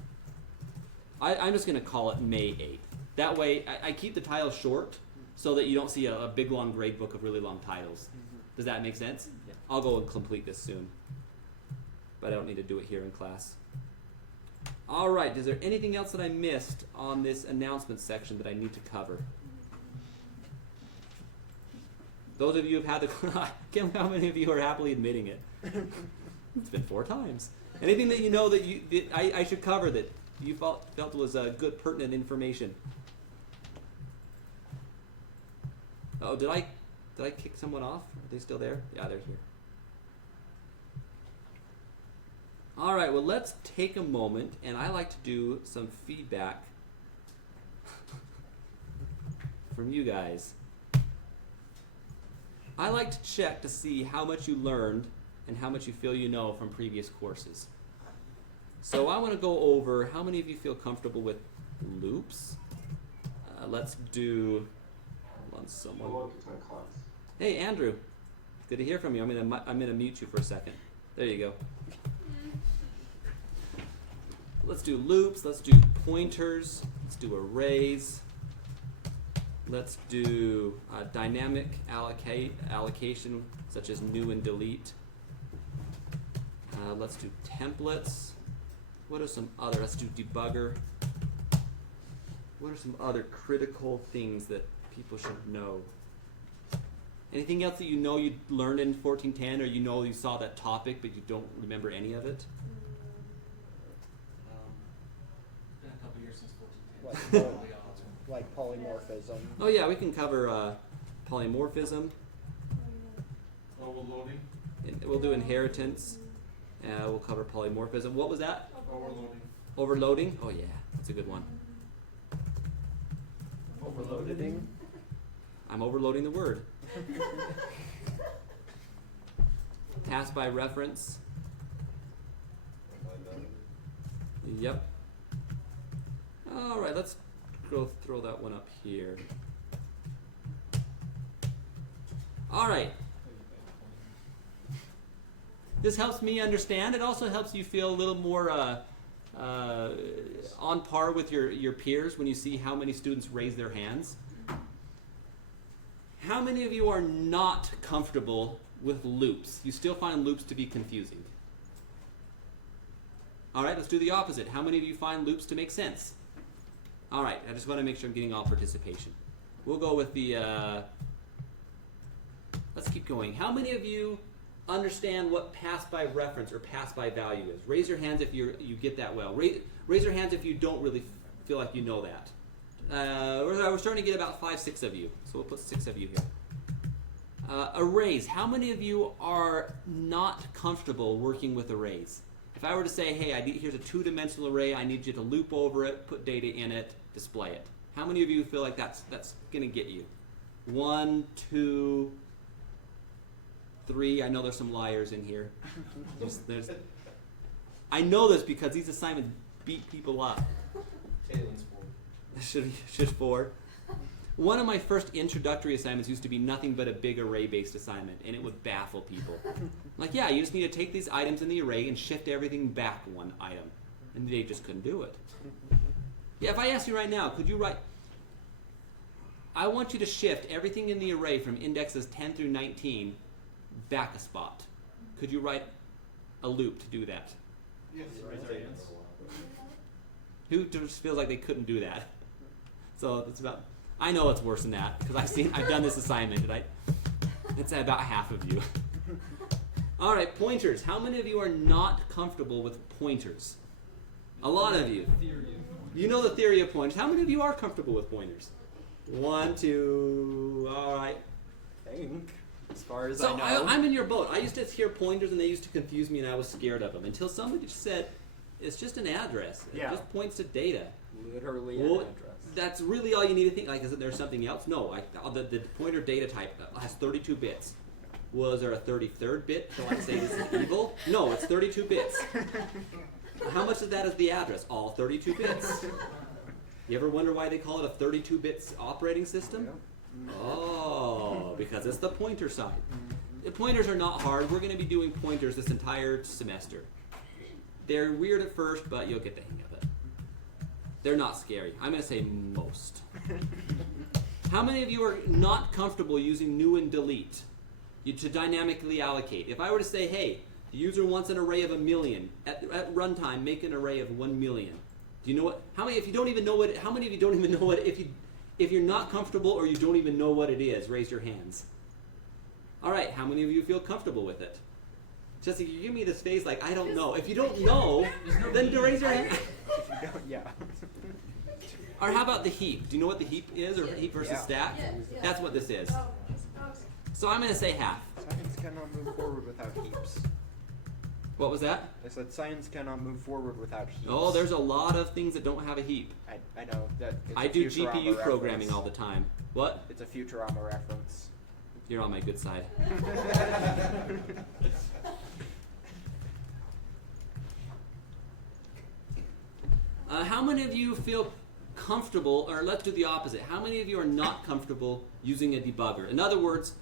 I'm just going to call it May 8th. That way, I keep the title short so that you don't see a big long grade book of really long titles. Does that make sense? Yeah. I'll go and complete this soon. But I don't need to do it here in class. All right, is there anything else that I missed on this announcement section that I need to cover? Those of you who've had the Kim, how many of you are happily admitting it? It's been 4 times. Anything that you know that I should cover that you felt was good, pertinent information? Oh, did I kick someone off? Are they still there? Yeah, they're here. All right, well, let's take a moment, and I like to do some feedback from you guys. I like to check to see how much you learned and how much you feel you know from previous courses. So I want to go over how many of you feel comfortable with loops. Let's do. Hold on, someone. Hey, Andrew. Good to hear from you. I'm gonna mute you for a second. There you go. Let's do loops. Let's do pointers. Let's do arrays. Let's do dynamic allocation, such as new and delete. Let's do templates. What are some other? Let's do debugger. What are some other critical things that people should know? Anything else that you know you learned in 1410, or you know you saw that topic but you don't remember any of it? It's been a couple years since 1410. Like polymorphism. Oh yeah, we can cover polymorphism. Overloading. We'll do inheritance. We'll cover polymorphism. What was that? Overloading. Overloading? Oh yeah, that's a good one. Overloading. I'm overloading the word. Pass by reference. Yep. All right, let's throw that one up here. All right. This helps me understand. It also helps you feel a little more on par with your peers when you see how many students raise their hands. How many of you are not comfortable with loops? You still find loops to be confusing? All right, let's do the opposite. How many of you find loops to make sense? All right, I just want to make sure I'm getting all participation. We'll go with the, let's keep going. How many of you understand what pass by reference or pass by value is? Raise your hands if you get that well. Raise your hands if you don't really feel like you know that. We're starting to get about 5, 6 of you, so we'll put 6 of you here. Arrays. How many of you are not comfortable working with arrays? If I were to say, hey, here's a 2-dimensional array, I need you to loop over it, put data in it, display it. How many of you feel like that's going to get you? 1, 2, 3. I know there's some liars in here. I know this because these assignments beat people up. Caitlin's 4. Should 4. One of my first introductory assignments used to be nothing but a big array-based assignment, and it would baffle people. Like, yeah, you just need to take these items in the array and shift everything back 1 item. And they just couldn't do it. Yeah, if I asked you right now, could you write, I want you to shift everything in the array from indexes 10 through 19 back a spot. Could you write a loop to do that? Yes. Who just feels like they couldn't do that? So it's about, I know it's worse than that because I've done this assignment, and it's about half of you. All right, pointers. How many of you are not comfortable with pointers? A lot of you. You know the theory of pointers. How many of you are comfortable with pointers? 1, 2, all right. I think, as far as So I know. I'm in your boat. I used to hear pointers and they used to confuse me and I was scared of them until somebody just said, it's just an address. It Yeah. just points to data. Literally Well, an address. That's really all you need to think. Like, isn't there something else? No, the pointer data type has 32 bits. Was there a 33rd bit to like say this is evil? No, it's 32 bits. How much of that is the address? All 32 bits. You ever wonder why they call it a 32-bit operating system? Yeah. Oh, because it's the pointer side. The pointers are not hard. We're going to be doing pointers this entire semester. They're weird at first, but you'll get the hang of it. They're not scary. I'm going to say most. How many of you are not comfortable using new and delete to dynamically allocate? If I were to say, hey, the user wants an array of 1 million, at runtime, make an array of 1 million. Do you know what? How many? If you don't even know what? How many of you don't even know what? If you're not comfortable or you don't even know what it is, raise your hands. All right. How many of you feel comfortable with it? Just if you give me this face like I don't know. If you don't know, then raise your hand. Yeah. Or how about the heap? Do you know what the heap is, or heap versus Yeah. stack? Yes, yes. That's what this is. Oh, okay. So I'm going to say half. Science cannot move forward without heaps. What was that? I said science cannot move forward without heaps. Oh, there's a lot of things that don't have a heap. I know that. It's I a do Futurama GPU programming reference. all the time. What? It's a Futurama reference. You're on my good side. How many of you feel comfortable, or let's do the opposite. How many of you are not comfortable using a debugger? In other words,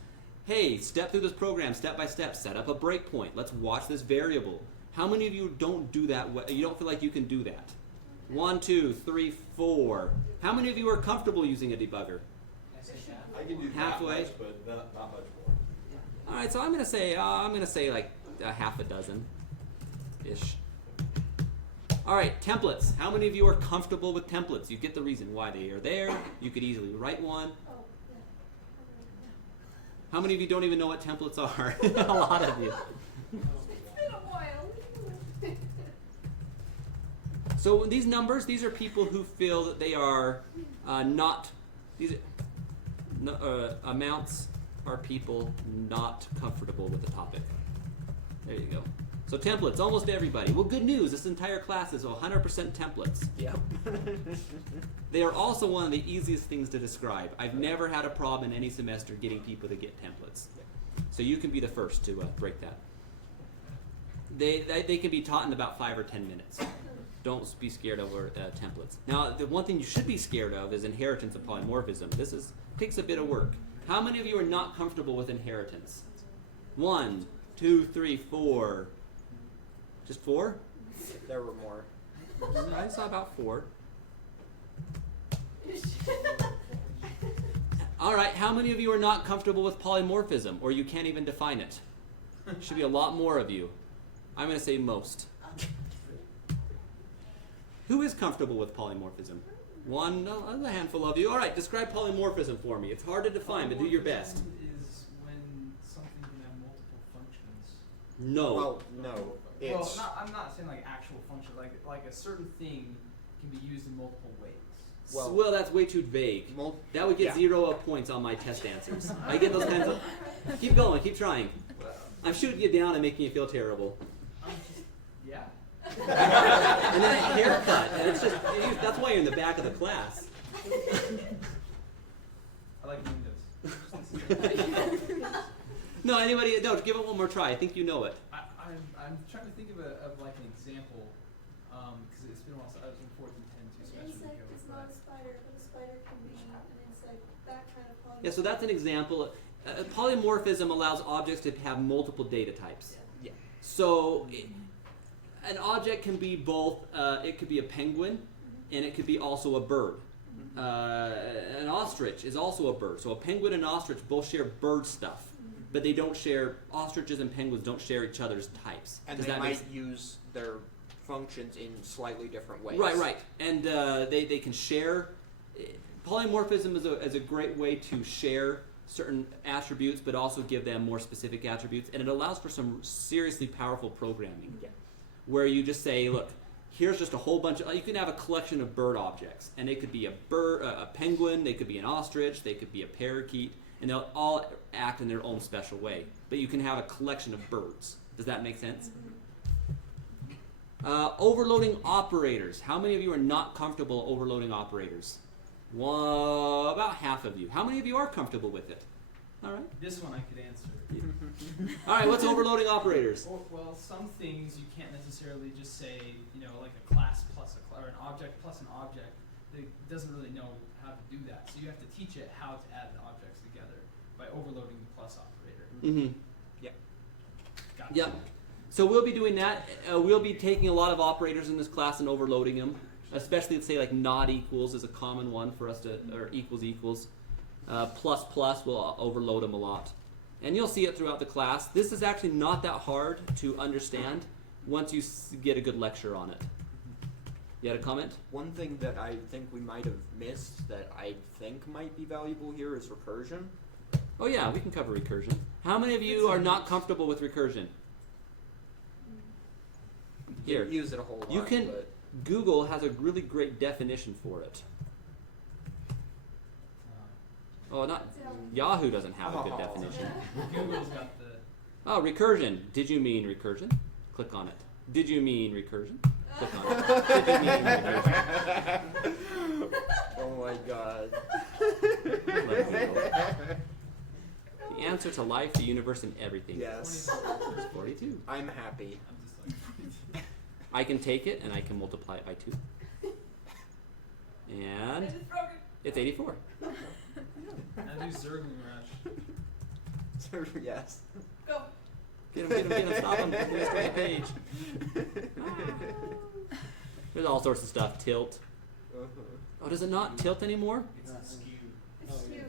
hey, step through this program step by step, set up a breakpoint, let's watch this variable. How many of you don't do that? You don't feel like you can do that? 1, 2, 3, 4. How many of you are comfortable using a debugger? I can do Halfway. that much, but not much more. All right, so I'm gonna say like a half a dozen, ish. All right, templates. How many of you are comfortable with templates? You get the reason why they are there. You could easily write one. Oh, yeah. How many of you don't even know what templates are? A lot of you. It's been a while. So these numbers, these are people who feel that they are not. These amounts are people not comfortable with the topic. There you go. So templates, almost everybody. Well, good news. This entire class is 100% templates. Yep. They are also one of the easiest things to describe. I've never had a problem in any semester getting people to get templates. So you can be the first to break that. They can be taught in about 5 or 10 minutes. Don't be scared over templates. Now, the one thing you should be scared of is inheritance and polymorphism. This takes a bit of work. How many of you are not comfortable with inheritance? 1, 2, 3, 4. Just 4? There were more. I saw about 4. All right, how many of you are not comfortable with polymorphism, or you can't even define it? Should be a lot more of you. I'm going to say most. Who is comfortable with polymorphism? One, no, that's a handful of you. All right, describe polymorphism for me. It's hard to define, but do your best. Polymorphism is when something can have multiple functions. No. Well, no. Well, It's I'm not saying like actual function. Like a certain thing can be used in multiple ways. Well, that's way too vague. That would get yeah. 0 points on my test answers. I get those kinds of. Keep going, keep trying. Well, I'm shooting you down and making you feel terrible. I'm just, yeah. And then a haircut, and it's just, that's why you're in the back of the class. I like windows. No, anybody, no, give it one more try. I think you know it. I'm trying to think of like an example, because it's been a while since I was in 4th and 10 two An semesters insect ago. is not a spider, but a spider can be an insect, that kind of polymorphism. Yeah, so that's an example. Polymorphism allows objects to have multiple data types. yeah. So an object can be both, it could be a penguin, and it could be also a bird. An ostrich is also a bird. So a penguin and ostrich both share bird stuff, but they don't share, ostriches and penguins don't share each other's types. And Does they that might make use their functions in slightly different ways. Right. And they can share. Polymorphism is a great way to share certain attributes, but also give them more specific attributes. And it allows for some seriously powerful programming. Yeah. Where you just say, look, here's just a whole bunch of, you can have a collection of bird objects. And it could be a bird, a penguin, they could be an ostrich, they could be a parakeet, and they'll all act in their own special way. But you can have a collection of birds. Does that make sense? Overloading operators. How many of you are not comfortable overloading operators? About half of you. How many of you are comfortable with it? All right. This one I could answer. All right. What's overloading operators? Well, some things you can't necessarily just say, like a class plus or an object plus an object. It doesn't really know how to do that. So you have to teach it how to add the objects together by overloading the plus operator. Mm-hmm. Got it. Yep. So we'll be doing that. We'll be taking a lot of operators in this class and overloading them. Especially, let's say, like not equals is a common one for us to, or equals. Plus plus, we'll overload them a lot. And you'll see it throughout the class. This is actually not that hard to understand once you get a good lecture on it. You had a comment? One thing that I think we might have missed that I think might be valuable here is recursion. Oh yeah, we can cover recursion. How many of you are not comfortable with recursion? Here. Didn't use it a whole lot. You can, but Google has a really great definition for it. Oh, not, Yahoo doesn't have a good Oh. definition. Google's got the. Oh, recursion. Did you mean recursion? Click on it. Did you mean recursion? Click on it. Did you mean recursion? oh my god. Let me go. The answer to life, the universe, and everything. Yes. Is 42. I'm happy. I'm just like. I can take it and I can multiply it by 2. And I just broke it. it's 84. I do Zergling Rush. yes. Go. Get him, stop him. He's on the page. There's all sorts of stuff. Tilt. Oh, does it not tilt anymore? It's a skew. It's Oh, huge.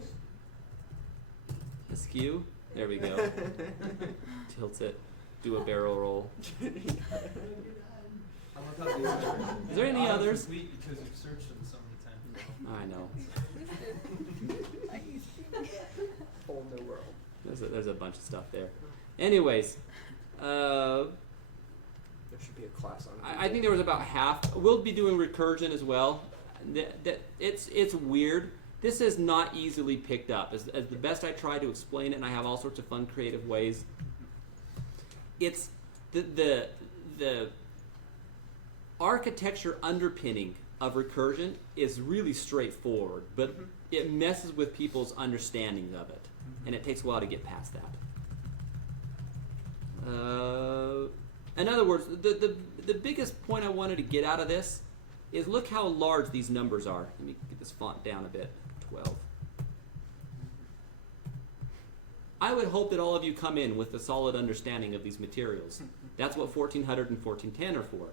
Askew. There we go. Tilts it. Do a barrel roll. I love how these are. Is there any others? Complete because you've searched them so many times. I know. Whole new world. There's a bunch of stuff there. Anyways, There should be a class on I think there was about half. We'll be doing recursion as well. It's weird. This is not easily picked up. As the best I try to explain it, and I have all sorts of fun, creative ways. It's the architecture underpinning of recursion is really straightforward, but it messes with people's understanding of it, and it takes a while to get past that. In other words, the biggest point I wanted to get out of this is look how large these numbers are. Let me get this font down a bit. 12. I would hope that all of you come in with a solid understanding of these materials. That's what 1400 and 1410 are for.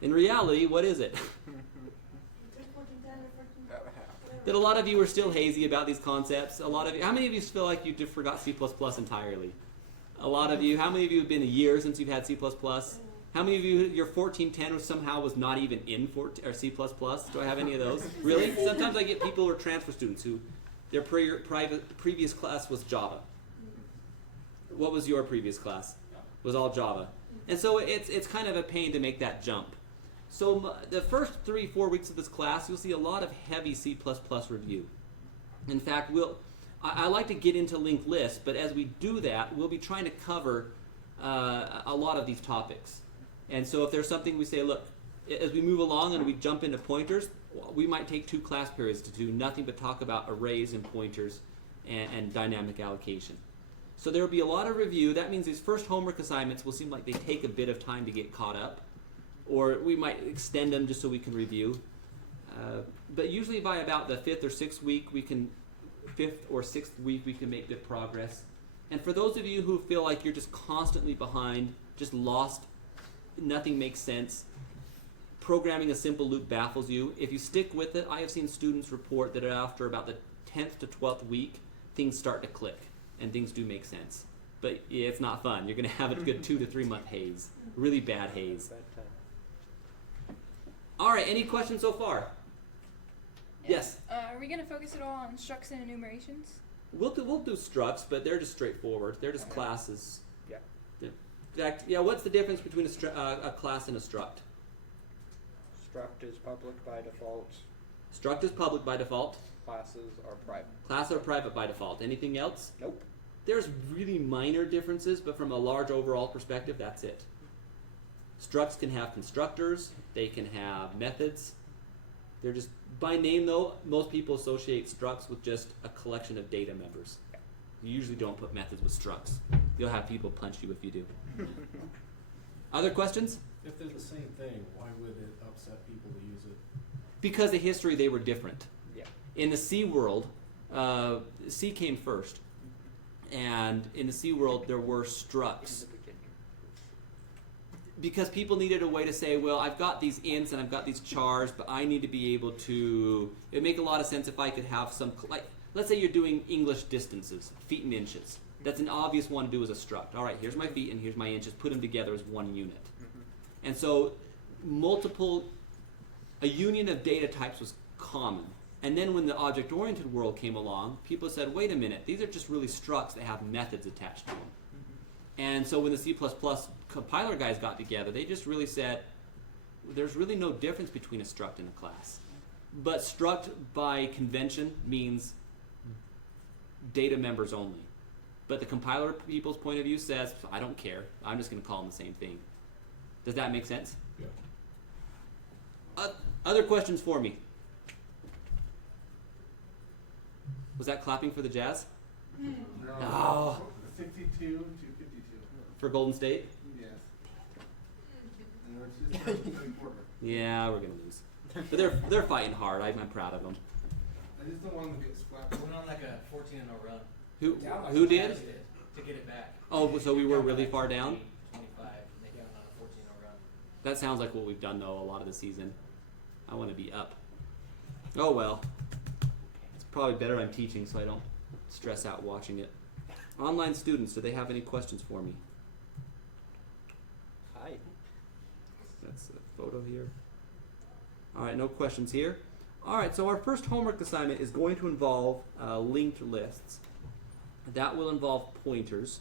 In reality, what is it? It's 1410 or 14. About half. That a lot of you are still hazy about these concepts. A lot of you, how many of you feel like you just forgot C++ entirely? A lot of you. How many of you have been a year since you've had C++? How many of you, your 1410 somehow was not even in or C++? Do I have any of those? Really? Sometimes I get people who are transfer students who their previous class was Java. What was your previous class? Was all Java. And so it's kind of a pain to make that jump. So the first 3-4 weeks of this class, you'll see a lot of heavy C++ review. In fact, I like to get into linked lists, but as we do that, we'll be trying to cover a lot of these topics. And so if there's something we say, look, as we move along and we jump into pointers, we might take 2 class periods to do nothing but talk about arrays and pointers and dynamic allocation. So there will be a lot of review. That means these first homework assignments will seem like they take a bit of time to get caught up, or we might extend them just so we can review. But usually by about the 5th or 6th week, we can make good progress. And for those of you who feel like you're just constantly behind, just lost, nothing makes sense, programming a simple loop baffles you, if you stick with it, I have seen students report that after about the 10th to 12th week, things start to click and things do make sense. But it's not fun. You're going to have a good 2 to 3 month haze, really bad haze. All right, any questions so far? Yes. Are we going to focus at all on structs and enumerations? We'll do structs, but they're just straightforward. They're just classes. Yeah. Yeah. What's the difference between a class and a struct? Struct is public by default. Struct is public by default. Classes are private. Classes are private by default. Anything else? Nope. There's really minor differences, but from a large overall perspective, that's it. Structs can have constructors. They can have methods. They're just, by name though, most people associate structs with just a collection of data members. You usually don't put methods with structs. You'll have people punch you if you do. Other questions? If they're the same thing, why would it upset people to use it? Because the history, they were different. Yeah. In the C world, C came first. And in the C world, there were structs. In the beginning. Because people needed a way to say, well, I've got these ints and I've got these chars, but I need to be able to... It would make a lot of sense if I could have some... Like, let's say you're doing English distances, feet and inches. That's an obvious one to do as a struct. All right, here's my feet and here's my inches. Put them together as one unit. Mm-hmm. And so a union of data types was common. And then when the object-oriented world came along, people said, wait a minute, these are just really structs that have methods attached to them. And so when the C++ compiler guys got together, they just really said, there's really no difference between a struct and a class. But struct by convention means data members only. But the compiler people's point of view says, I don't care, I'm just going to call them the same thing. Does that make sense? Yeah. Other questions for me? Was that clapping for the Jazz? No. Oh. 62 to 52. For Golden State? Yes. And it's just the third quarter. Yeah, we're going to lose. But they're fighting hard. I'm proud of them. I just don't want them to get splat. Went on like a 14-0 run. Who did? To get it back. Oh, so we were really far down? 25, and they got on a 14-0 run. That sounds like what we've done, though, a lot of the season. I want to be up. Oh, well. It's probably better I'm teaching so I don't stress out watching it. Online students, do they have any questions for me? Hi. That's a photo here. All right, no questions here. All right, so our first homework assignment is going to involve linked lists. That will involve pointers.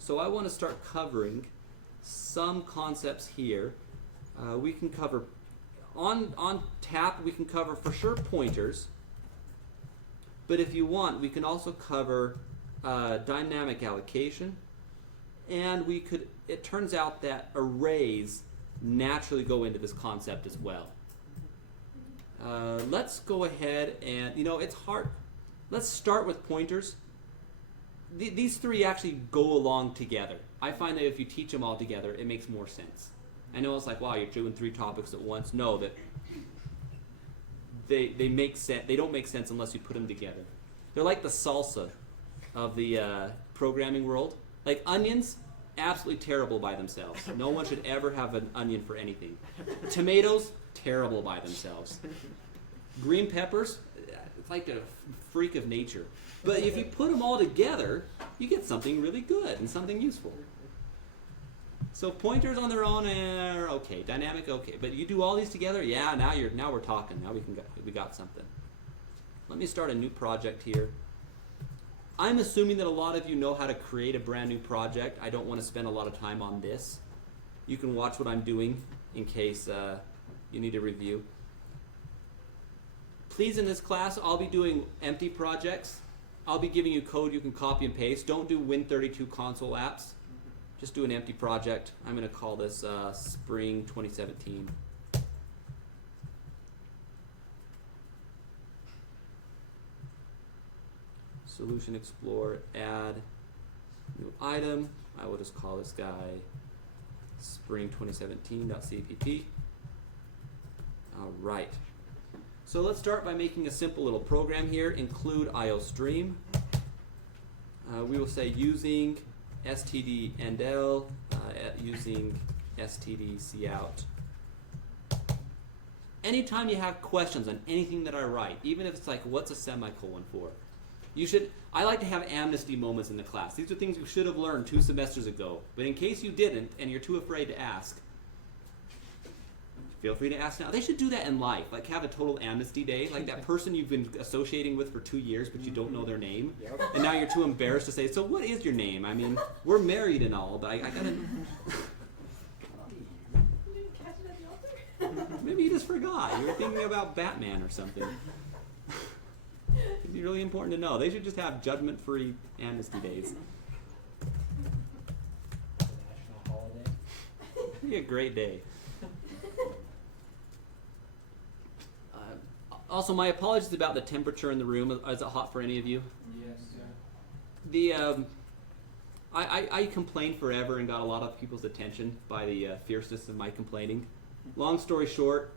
So I want to start covering some concepts here. We can cover, on tap, we can cover for sure pointers. But if you want, we can also cover dynamic allocation. And we could, it turns out that arrays naturally go into this concept as well. Let's go ahead and, it's hard. Let's start with pointers. These three actually go along together. I find that if you teach them all together, it makes more sense. I know it's like, wow, you're doing 3 topics at once. No, that they make sense. They don't make sense unless you put them together. They're like the salsa of the programming world. Like onions, absolutely terrible by themselves. No one should ever have an onion for anything. Tomatoes, terrible by themselves. Green peppers, it's like a freak of nature. But if you put them all together, you get something really good and something useful. So pointers on their own are okay. Dynamic, okay. But you do all these together, yeah. Now we're talking. Now we got something. Let me start a new project here. I'm assuming that a lot of you know how to create a brand new project. I don't want to spend a lot of time on this. You can watch what I'm doing in case you need a review. Please, in this class, I'll be doing empty projects. I'll be giving you code you can copy and paste. Don't do Win32 console apps. Just do an empty project. I'm going to call this Spring 2017. Solution Explorer, add new item. I will just call this guy Spring 2017.cpp. All right. So let's start by making a simple little program here. Include IOStream. We will say using std_endl, using std_cout. Anytime you have questions on anything that I write, even if it's like, what's a semicolon for? I like to have amnesty moments in the class. These are things you should have learned 2 semesters ago. But in case you didn't, and you're too afraid to ask, feel free to ask now. They should do that in life, like have a total amnesty day, like that person you've been associating with for 2 years, but you don't know their name, and now you're too embarrassed to say, so what is your name? I mean, we're married and all, but I gotta... You didn't catch it at the altar? Maybe you just forgot. You were thinking about Batman or something. It'd be really important to know. They should just have judgment-free amnesty days. National holiday. It'd be a great day. Also, my apologies about the temperature in the room. Is it hot for any of you? Yes. I complained forever and got a lot of people's attention by the fierceness of my complaining. Long story short,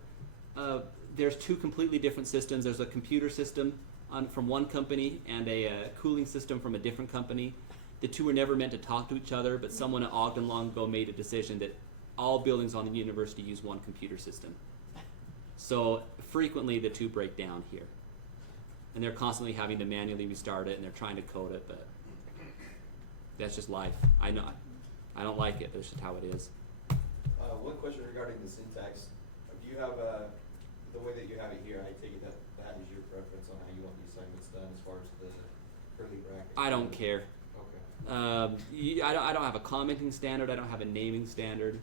there's 2 completely different systems. There's a computer system from one company and a cooling system from a different company. The 2 were never meant to talk to each other, but someone at Ogden long ago made a decision that all buildings on the university use one computer system. So frequently the 2 break down here. And they're constantly having to manually restart it, and they're trying to code it, but that's just life. I know. I don't like it, but it's just how it is. One question regarding the syntax. Do you have the way that you have it here, I take it that is your preference on how you want the assignments done as far as the curly brackets? I don't care. Okay. I don't have a commenting standard. I don't have a naming standard.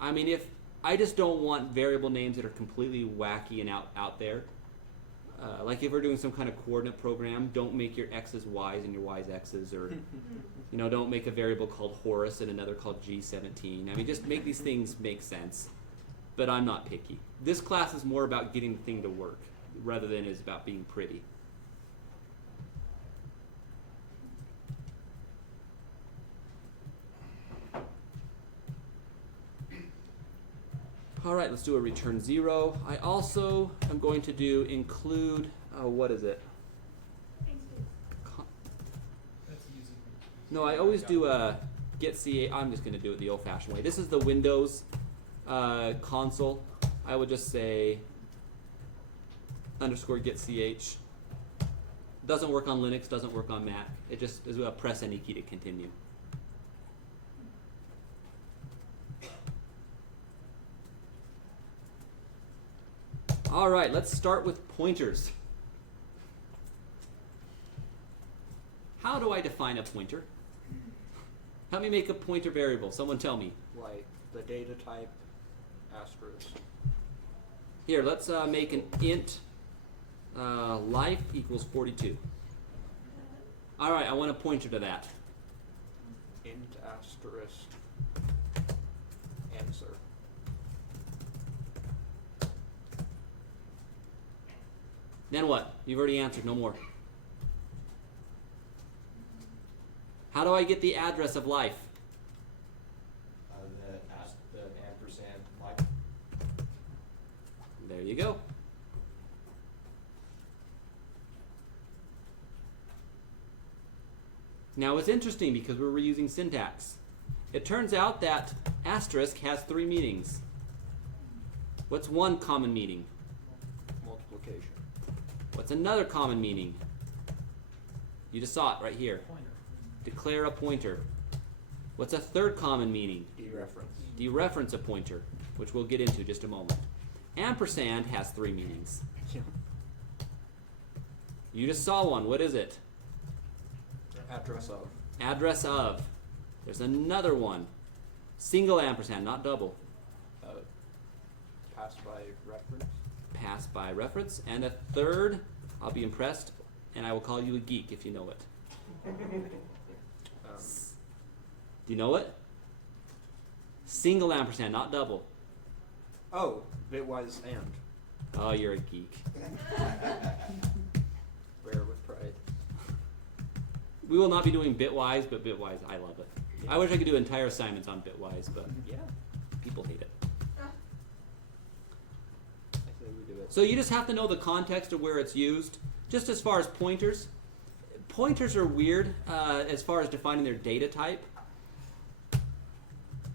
I mean, I just don't want variable names that are completely wacky and out there. Like if we're doing some kind of coordinate program, don't make your x's y's and your y's x's, or don't make a variable called Horus and another called G17. I mean, just make these things make sense. But I'm not picky. This class is more about getting the thing to work rather than it's about being pretty. All right, let's do a return 0. I also am going to do include, what is it? That's using. No, I always do a get CA. I'm just going to do it the old-fashioned way. This is the Windows console. I would just say _ get ch. Doesn't work on Linux, doesn't work on Mac. It just is a press any key to continue. All right, let's start with pointers. How do I define a pointer? Help me make a pointer variable. Someone tell me. Like the data type asterisk. Here, let's make an int life equals 42. All right, I want a pointer to that. Int asterisk answer. Then what? You've already answered, no more. How do I get the address of life? The ampersand like. There you go. Now it's interesting because we're reusing syntax. It turns out that asterisk has 3 meanings. What's one common meaning? Multiplication. What's another common meaning? You just saw it right here. Pointer. Declare a pointer. What's a third common meaning? Dereference. Dereference a pointer, which we'll get into just a moment. Ampersand has 3 meanings. Yeah. You just saw one. What is it? Address of. Address of. There's another one. Single ampersand, not double. Pass by reference. Pass by reference. And a third, I'll be impressed, and I will call you a geek if you know it. Do you know it? Single ampersand, not double. Oh, bitwise and. Oh, you're a geek. Bear with pride. We will not be doing bitwise, but bitwise, I love it. I wish I could do entire assignments on bitwise, but Yeah. people hate it. I say we do it. So you just have to know the context of where it's used. Just as far as pointers, pointers are weird as far as defining their data type.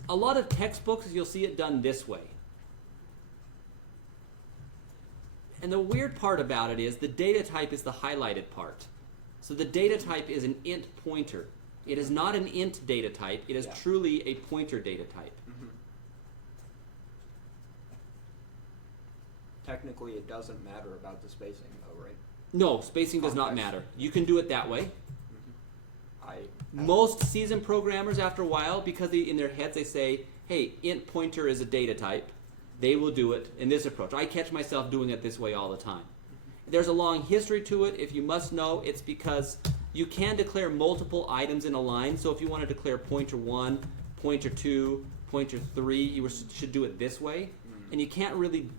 A lot of textbooks, you'll see it done this way. And the weird part about it is the data type is the highlighted part. So the data type is an int pointer. It is not an int data type. It is Yeah. truly a pointer data type. Mhm. Technically, it doesn't matter about the spacing, though, right? No, spacing does not Context. matter. You can do it that way. Most seasoned programmers, after a while, because in their heads they say, hey, int pointer is a data type, they will do it in this approach. I catch myself doing it this way all the time. There's a long history to it. If you must know, it's because you can declare multiple items in a line. So if you want to declare pointer 1, pointer 2, pointer 3, you should do it this way. And you can't really...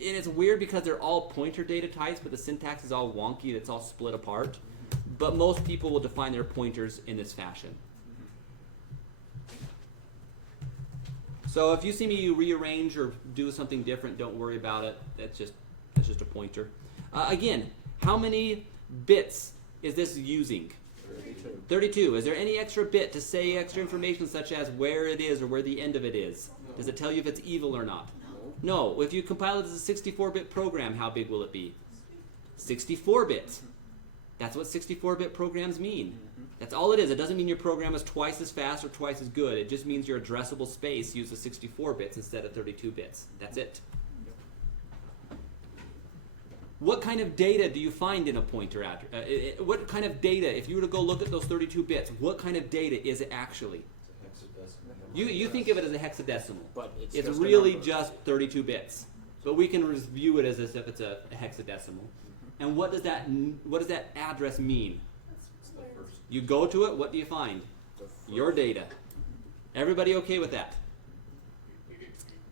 And it's weird because they're all pointer data types, but the syntax is all wonky. It's all split apart. But most people will define their pointers in this fashion. So if you see me rearrange or do something different, don't worry about it. That's just a pointer. Again, how many bits is this using? 32. 32. Is there any extra bit to say extra information such as where it is or where the end of it is? Does it tell you if it's evil or not? No. If you compile it as a 64-bit program, how big will it be? 64 bits. That's what 64-bit programs mean. That's all it is. It doesn't mean your program is twice as fast or twice as good. It just means your addressable space uses 64 bits instead of 32 bits. That's it. What kind of data do you find in a pointer address? What kind of data, if you were to go look at those 32 bits, what kind of data is it actually? It's a hexadecimal. You think of it as a hexadecimal. But it's It's just a really number. just 32 bits. But we can view it as if it's a hexadecimal. And what does that address mean? It's the first. You go to it, what do you find? The first- Your data. Everybody okay with that?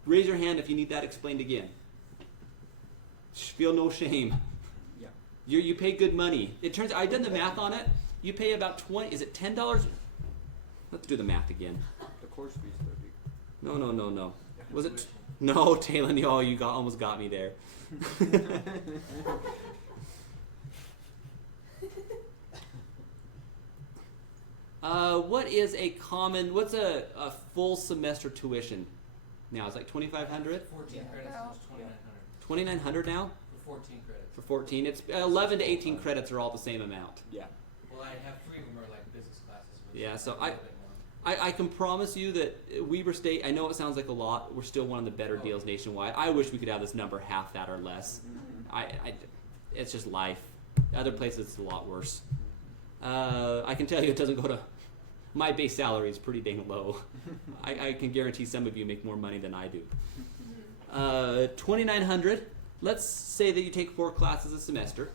Raise your hand if you need that explained again. Feel no shame. Yeah. You pay good money. It turns I've done the math on it. You pay about is it $10? Let's do the math again. The course fee's 30. No. Was it no, Talon, you almost got me there. What's a full semester tuition now? It's like 2,500? 14 credits Wow. was 2,900 2,900 now? for 14 credits. For 14. It's 11 to 18 credits are all the same amount. Yeah. Well, I have 3 of them are like business classes. Which Yeah, is so a little bit more. I can promise you that Weber State, I know it sounds like a lot, we're still one of the better deals nationwide. I wish we could have this number half that or less. It's just life. Other places it's a lot worse. I can tell you it doesn't go to... My base salary is pretty dang low. I can guarantee some of you make more money than I do. 2,900. Let's say that you take 4 classes a semester.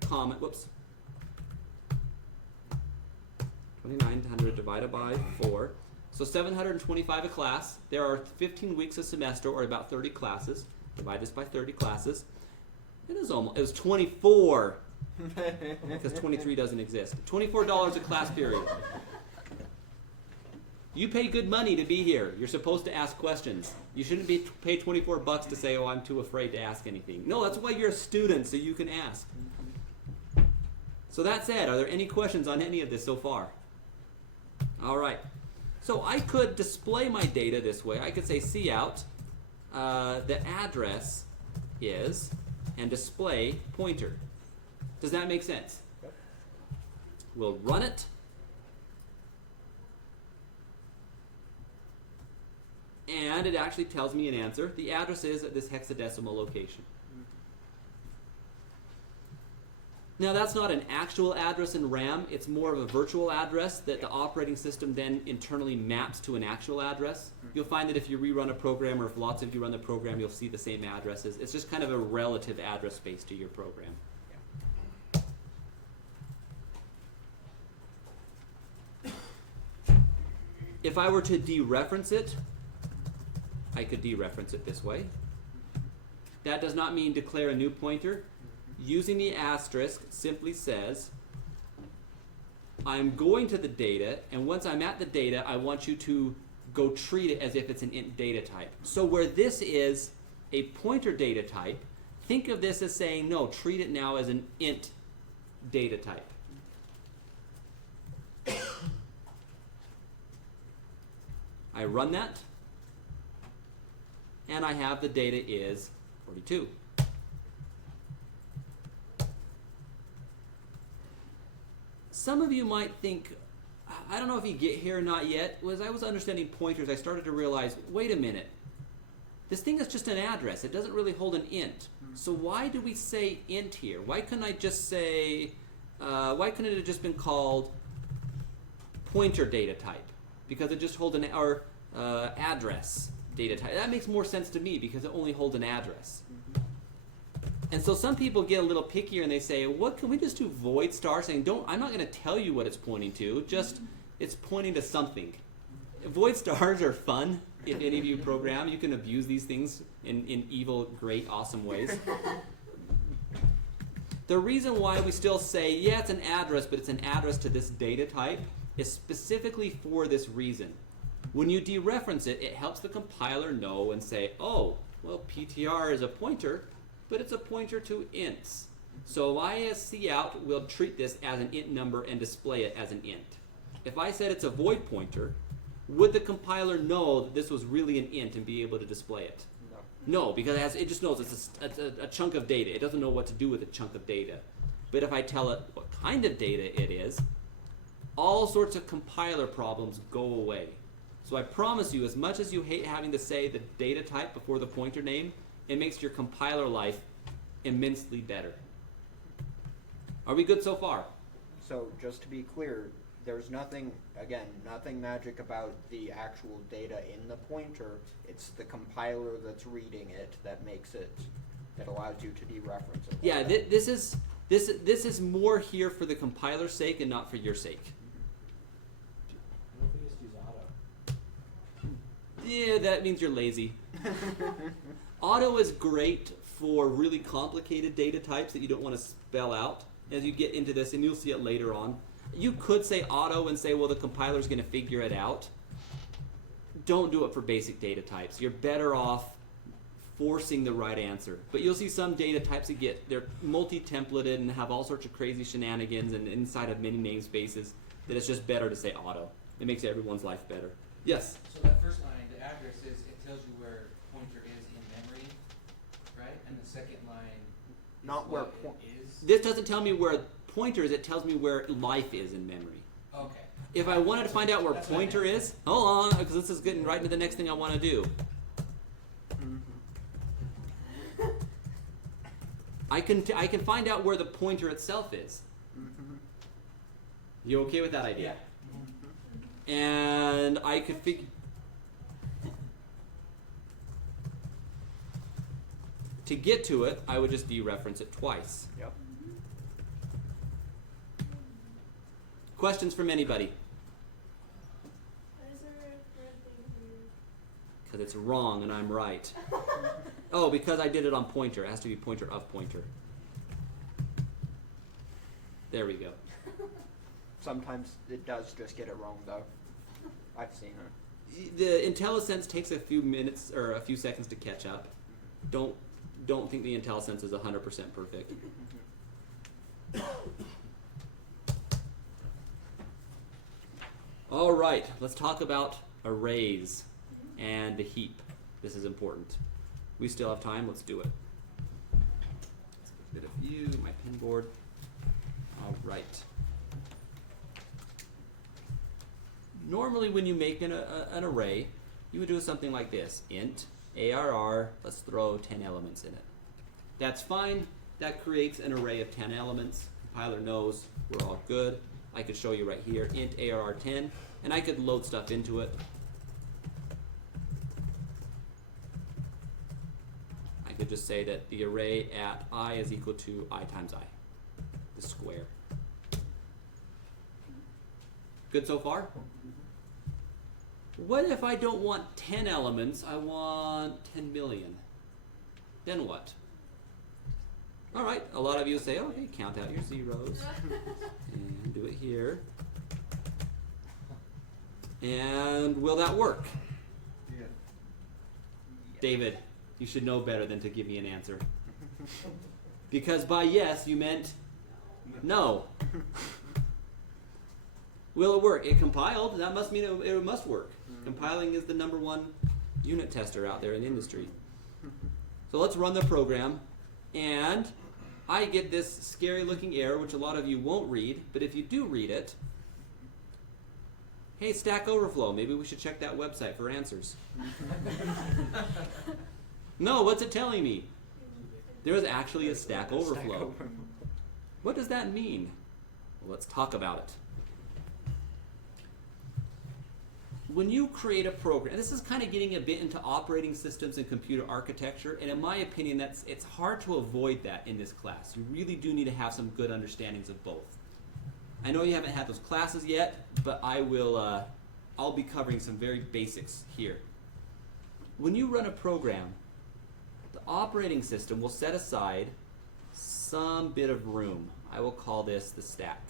2,900 divided by 4. So 725 a class. There are 15 weeks a semester, or about 30 classes. Divide this by 30 classes. It was 24. Because 23 doesn't exist. $24 a class period. You pay good money to be here. You're supposed to ask questions. You shouldn't pay $24 to say, oh, I'm too afraid to ask anything. No, that's why you're a student, so you can ask. So that said, are there any questions on any of this so far? All right. So I could display my data this way. I could say cout, the address is, and display pointer. Does that make sense? Yep. We'll run it. and it actually tells me an answer. The address is at this hexadecimal location. Now that's not an actual address in RAM, it's more of a virtual address that the operating system then internally maps to an actual address. You'll find that if you rerun a program, or if lots of you run the program, you'll see the same addresses. It's just kind of a relative address space to your program. If I were to dereference it, I could dereference it this way. That does not mean declare a new pointer. Using the asterisk simply says, I'm going to the data, and once I'm at the data, I want you to go treat it as if it's an int data type. So where this is a pointer data type, think of this as saying, no, treat it now as an int data type. I run that, and I have the data is 42. Some of you might think, I don't know if you get here or not yet, as I was understanding pointers, I started to realize, wait a minute, this thing is just an address. It doesn't really hold an int. So why do we say int here? Why couldn't I just say, why couldn't it have just been called pointer data type? Because it just holds an, or address data type. That makes more sense to me because it only holds an address. And so some people get a little pickier and they say, what can we just do void star saying, I'm not going to tell you what it's pointing to, just it's pointing to something. Void stars are fun. If any of you program, you can abuse these things in evil, great, awesome ways. The reason why we still say, yeah, it's an address, but it's an address to this data type is specifically for this reason. When you dereference it, it helps the compiler know and say, oh, well, PTR is a pointer, but it's a pointer to ints. So ISCout will treat this as an int number and display it as an int. If I said it's a void pointer, would the compiler know that this was really an int and be able to display it? No, because it just knows it's a chunk of data. It doesn't know what to do with a chunk of data. But if I tell it what kind of data it is, all sorts of compiler problems go away. So I promise you, as much as you hate having to say the data type before the pointer name, it makes your compiler life immensely better. Are we good so far? So just to be clear, there's nothing, again, nothing magic about the actual data in the pointer. It's the compiler that's reading it that makes it, that allows you to dereference it. Yeah, this is more here for the compiler's sake and not for your sake. What if we just use auto? Yeah, that means you're lazy. Auto is great for really complicated data types that you don't want to spell out. As you get into this, and you'll see it later on, you could say auto and say, well, the compiler's going to figure it out. Don't do it for basic data types. You're better off forcing the right answer. But you'll see some data types that they're multi-templated and have all sorts of crazy shenanigans and inside of many namespaces that it's just better to say auto. It makes everyone's life better. Yes? So that first line, the address is, it tells you where pointer is in memory, right? And the second line is Not where what it is. This doesn't tell me where pointer is, it tells me where life is in memory. Okay. If I wanted to find out where That's what I pointer meant. is, hold on, because this is getting right into the next thing I want to do. I can find out where the pointer itself is. You okay with that idea? Yeah. And I could figure. To get to it, I would just dereference it twice. Yep. Questions from anybody? Why is there a red thing here? Because it's wrong and I'm right. Oh, because I did it on pointer. It has to be pointer of pointer. There we go. Sometimes it does just get it wrong, though. I've seen it. The IntelliSense takes a few minutes or a few seconds to catch up. Don't think the IntelliSense is 100% perfect. All right, let's talk about arrays and the heap. This is important. We still have time. Let's do it. Let's get a view, my pin board. All right. Normally when you make an array, you would do something like this. Int ARR, let's throw 10 elements in it. That's fine. That creates an array of 10 elements. Compiler knows we're all good. I could show you right here, int ARR10, and I could load stuff into it. I could just say that the array at I is equal to I times I, the square. Good so far? What if I don't want 10 elements, I want 10 million? Then what? All right, a lot of you say, okay, count out your zeros and do it here. And will that work? Yeah. David, you should know better than to give me an answer. Because by yes, you meant no. Will it work? It compiled. That must mean it must work. Compiling is the #1 unit tester out there in the industry. So let's run the program, and I get this scary looking error, which a lot of you won't read, but if you do read it, hey, Stack Overflow, maybe we should check that website for answers. No, what's it telling me? There is actually a Stack Overflow. What does that mean? Well, let's talk about it. When you create a program, and this is kind of getting a bit into operating systems and computer architecture, and in my opinion, it's hard to avoid that in this class. You really do need to have some good understandings of both. I know you haven't had those classes yet, but I'll be covering some very basics here. When you run a program, the operating system will set aside some bit of room. I will call this the stack.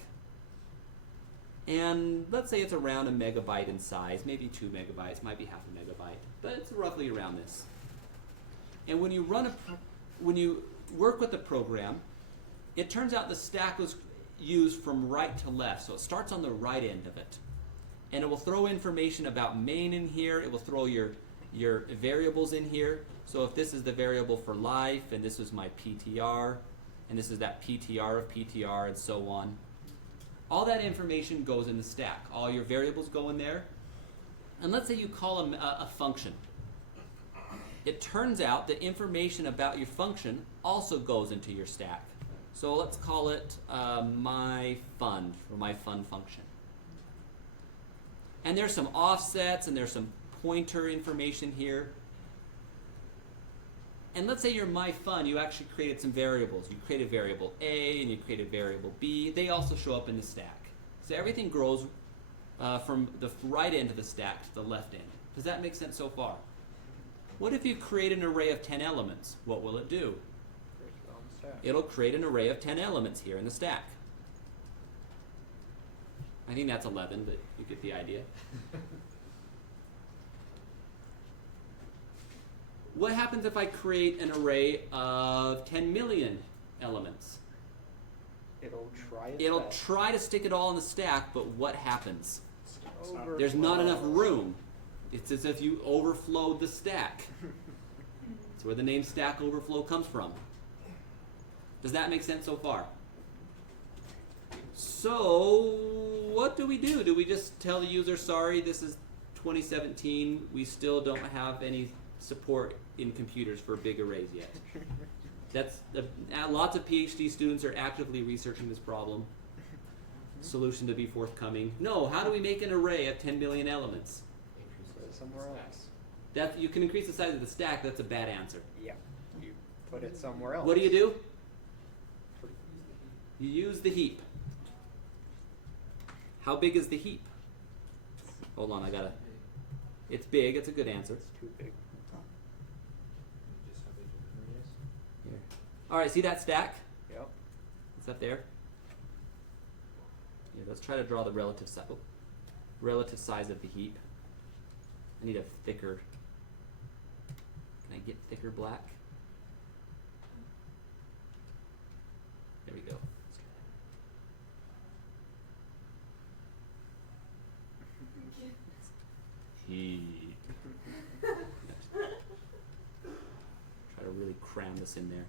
And let's say it's around a megabyte in size, maybe 2 megabytes, might be half a megabyte, but it's roughly around this. And when you work with the program, it turns out the stack was used from right to left, so it starts on the right end of it. And it will throw information about main in here, it will throw your variables in here. So if this is the variable for life, and this is my PTR, and this is that PTR of PTR, and so on. All that information goes in the stack. All your variables go in there. And let's say you call a function. It turns out the information about your function also goes into your stack. So let's call it my fund, or my fund function. And there's some offsets and there's some pointer information here. And let's say your my fund, you actually created some variables. You created variable A and you created variable B. They also show up in the stack. So everything grows from the right end of the stack to the left end. Does that make sense so far? What if you create an array of 10 elements? What will it do? It'll create an array of 10 elements here in the stack. I think that's 11, but you get the idea. What happens if I create an array of 10 million elements? It'll try to stick it all in the stack, but what happens? There's not enough room. It's as if you overflowed the stack. That's where the name Stack Overflow comes from. Does that make sense so far? So, what do? Do we just tell the user, sorry, this is 2017, we still don't have any support in computers for big arrays yet? Lots of PhD students are actively researching this problem. Solution to be forthcoming. No, how do we make an array of 10 million elements? Somewhere else. That you can increase the size of the stack. That's a bad answer. Yeah, you put it somewhere else. What do? You use the heap. How big is the heap? Hold on, it's big. It's a good answer. It's too big. Here. All right, see that stack? Yep. It's up there. Yeah, let's try to draw the relative size of the heap. I need a thicker. Can I get thicker black? There we go. Heap. Try to really cram this in there.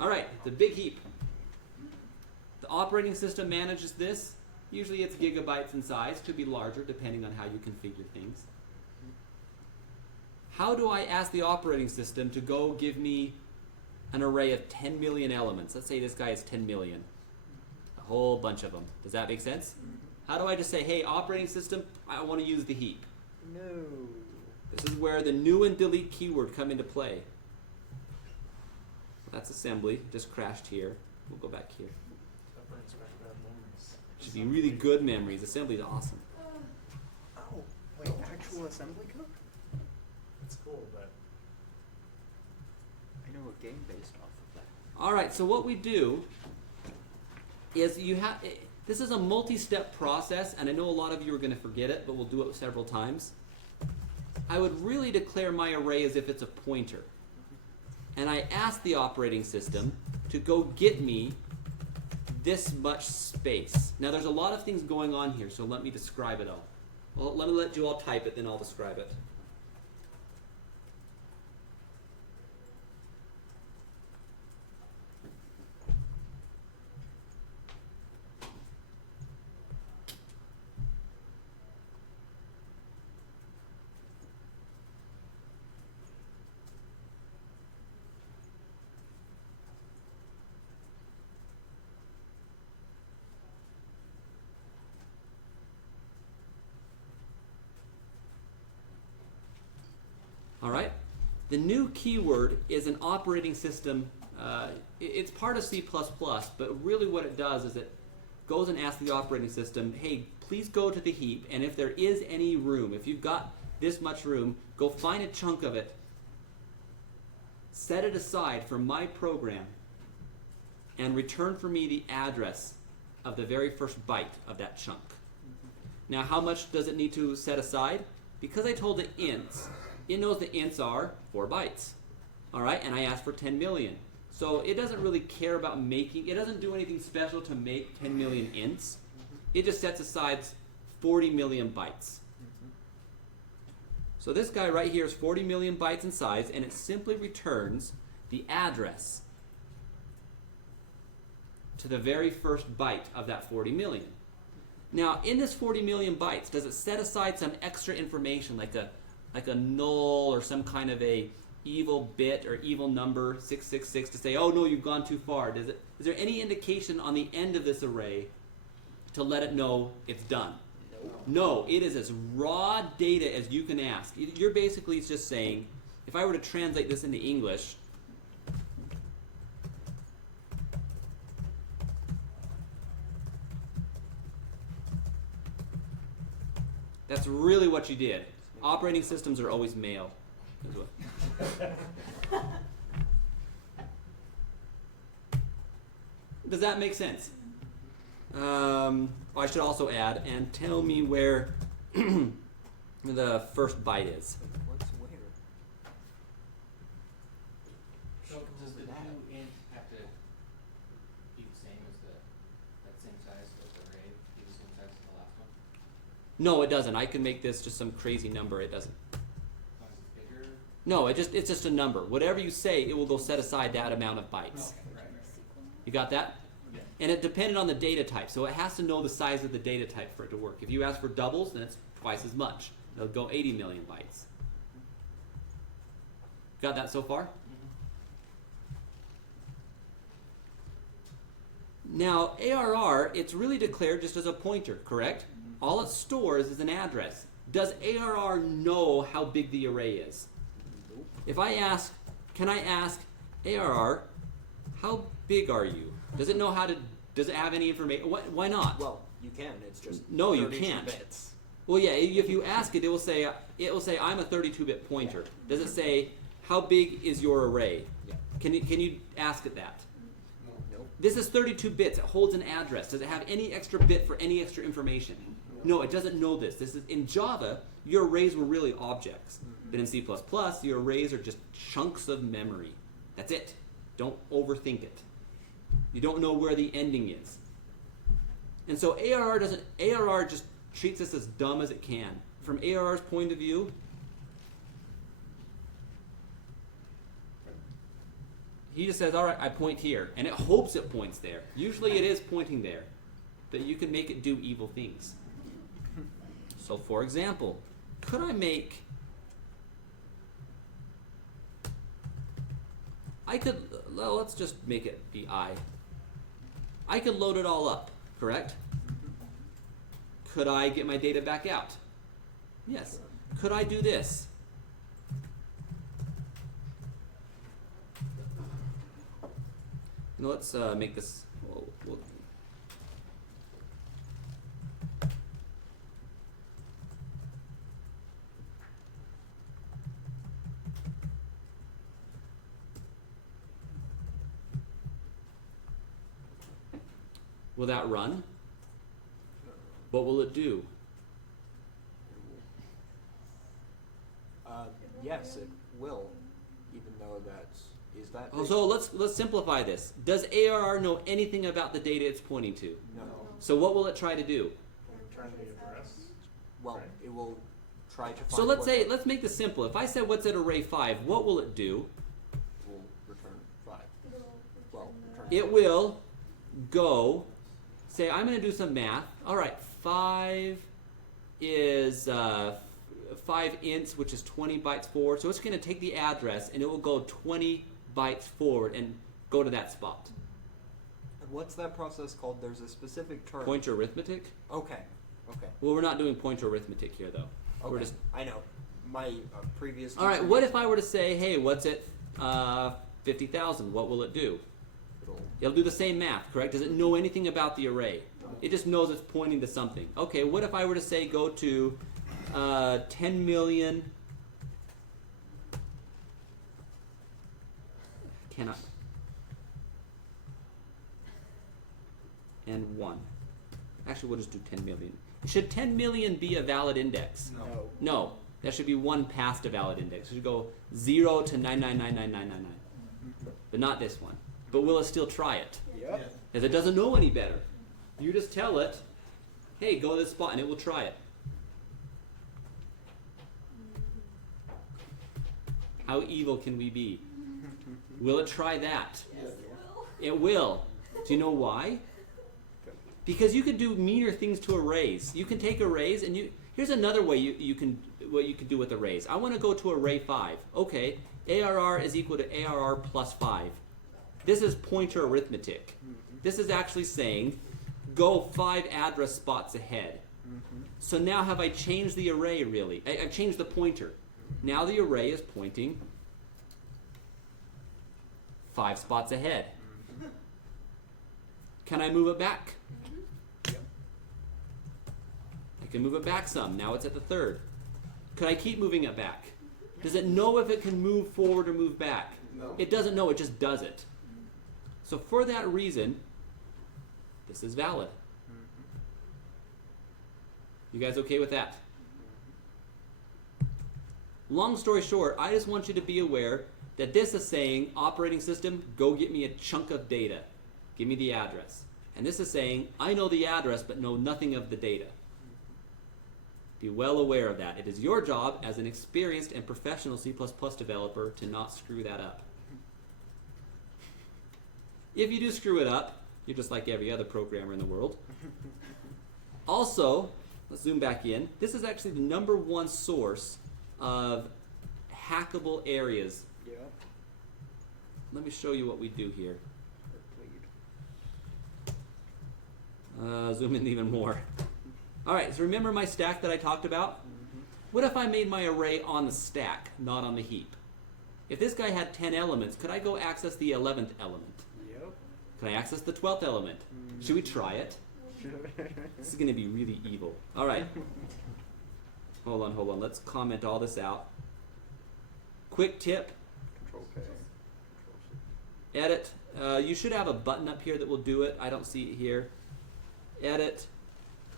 All right, the big heap. The operating system manages this. Usually it's gigabytes in size, could be larger depending on how you configure things. How do I ask the operating system to go give me an array of 10 million elements? Let's say this guy is 10 million. A whole bunch of them. Does that make sense? How do I just say, hey, operating system, I want to use the heap? No. This is where the new and delete keyword come into play. That's assembly, just crashed here. We'll go back here. That brings back bad memories. Should be really good memories. Assembly is awesome. Oh, wait, actual assembly code? It's cool, but I know a game based off of that. All right, so what we do is this is a multi-step process, and I know a lot of you are going to forget it, but we'll do it several times. I would really declare my array as if it's a pointer. And I ask the operating system to go get me this much space. Now there's a lot of things going on here, so let me describe it all. Well, let me let you all type it, then I'll describe it. All right. The new keyword is an operating system. It's part of C++, but really what it does is it goes and asks the operating system, hey, please go to the heap, and if there is any room, if you've got this much room, go find a chunk of it, set it aside for my program, and return for me the address of the very first byte of that chunk. Now, how much does it need to set aside? Because I told it ints, it knows the ints are 4 bytes. All right, and I asked for 10 million. So it doesn't really care about it doesn't do anything special to make 10 million ints. It just sets aside 40 million bytes. So this guy right here is 40 million bytes in size, and it simply returns the address to the very first byte of that 40 million. Now, in this 40 million bytes, does it set aside some extra information like a null or some kind of a evil bit or evil number 666 to say, oh no, you've gone too far? Is there any indication on the end of this array to let it know it's done? No, it is as raw data as you can ask. You're basically just saying, if I were to translate this into English, that's really what you did. Operating systems are always male. Does that make sense? I should also add, and tell me where the first byte is. What's where? So does the new int have to be the same as that same size as the array, be the same size as the last one? No, it doesn't. I can make this just some crazy number. It doesn't. As long as it's bigger? No, it's just a number. Whatever you say, it will go set aside that amount of bytes. Okay, right. You got that? Yeah. And it depended on the data type, so it has to know the size of the data type for it to work. If you ask for doubles, then it's twice as much. It'll go 80 million bytes. Got that so far? Now, ARR, it's really declared just as a pointer, correct? All it stores is an address. Does ARR know how big the array is? If I ask, can I ask ARR, how big are you? Does it know how to, does it have any information? Why not? Well, you can. It's just No, you 32 can't. bits. Well, yeah, if you ask it, it will say I'm a 32-bit pointer. Does it say, how big is your array? Yeah. Can you ask it that? Nope. This is 32 bits. It holds an address. Does it have any extra bit for any extra information? No, it doesn't know this. This is in Java, your arrays were really objects. But in C++, your arrays are just chunks of memory. That's it. Don't overthink it. You don't know where the ending is. And so ARR just treats us as dumb as it can. From ARR's point of view, he just says, all right, I point here. And it hopes it points there. Usually it is pointing there. but you can make it do evil things. So for example, could I make, well, let's just make it be I. I could load it all up, correct? Could I get my data back out? Yes. Could I do this? Now let's make this. Will that run? What will it do? Yes, it will, even though is that. Oh, so let's simplify this. Does ARR know anything about the data it's pointing to? No. So what will it try to do? Return the address. Well, it will try to find. So let's make this simple. If I said what's at array 5, what will it do? It will return 5. Well, return. It will go, say I'm going to do some math. All right, 5 is 5 ints, which is 20 bytes forward. So it's going to take the address and it will go 20 bytes forward and go to that spot. And what's that process called? There's a specific term. Pointer arithmetic? Okay. Okay. Well, we're not doing pointer arithmetic here, though. Okay. We're just. I know. My previous. All right. teacher What used if I were to say, hey, what's at 50,000? What will it do? It'll do the same math, correct? Does it know anything about the array? It just knows it's pointing to something. Okay. What if I were to say go to 10 million? Cannot. And 1. Actually, we'll just do 10 million. Should 10 million be a valid index? No. No. That should be 1 past a valid index. It should go 0 to 9999999. But not this one. But will it still try it? Yep. Because it doesn't know any better. You just tell it, hey, go to this spot, and it will try it. How evil can we be? Will it try that? Yes, it will. It will. Do you know why? Because you could do meaner things to arrays. You can take arrays and here's another way you can do with arrays. I want to go to array 5. Okay, ARR is equal to ARR plus 5. This is pointer arithmetic. This is actually saying go 5 address spots ahead. So now have I changed the array really? I've changed the pointer. Now the array is pointing 5 spots ahead. Can I move it back? I can move it back some. Now it's at the 3rd. Could I keep moving it back? Does it know if it can move forward or move back? No. It doesn't know, it just does it. So for that reason, this is valid. You guys okay with that? Long story short, I just want you to be aware that this is saying, operating system, go get me a chunk of data. Give me the address. And this is saying, I know the address but know nothing of the data. Be well aware of that. It is your job as an experienced and professional C++ developer to not screw that up. If you do screw it up, you're just like every other programmer in the world. Also, let's zoom back in. This is actually the #1 source of hackable areas. Yeah. Let me show you what we do here. Zoom in even more. All right, so remember my stack that I talked about? What if I made my array on the stack, not on the heap? If this guy had 10 elements, could I go access the 11th element? Yep. Can I access the 12th element? Should we try it? This is going to be really evil. All right. Hold on. Let's comment all this out. Quick tip. Control K. Edit. You should have a button up here that will do it. I don't see it here. Edit.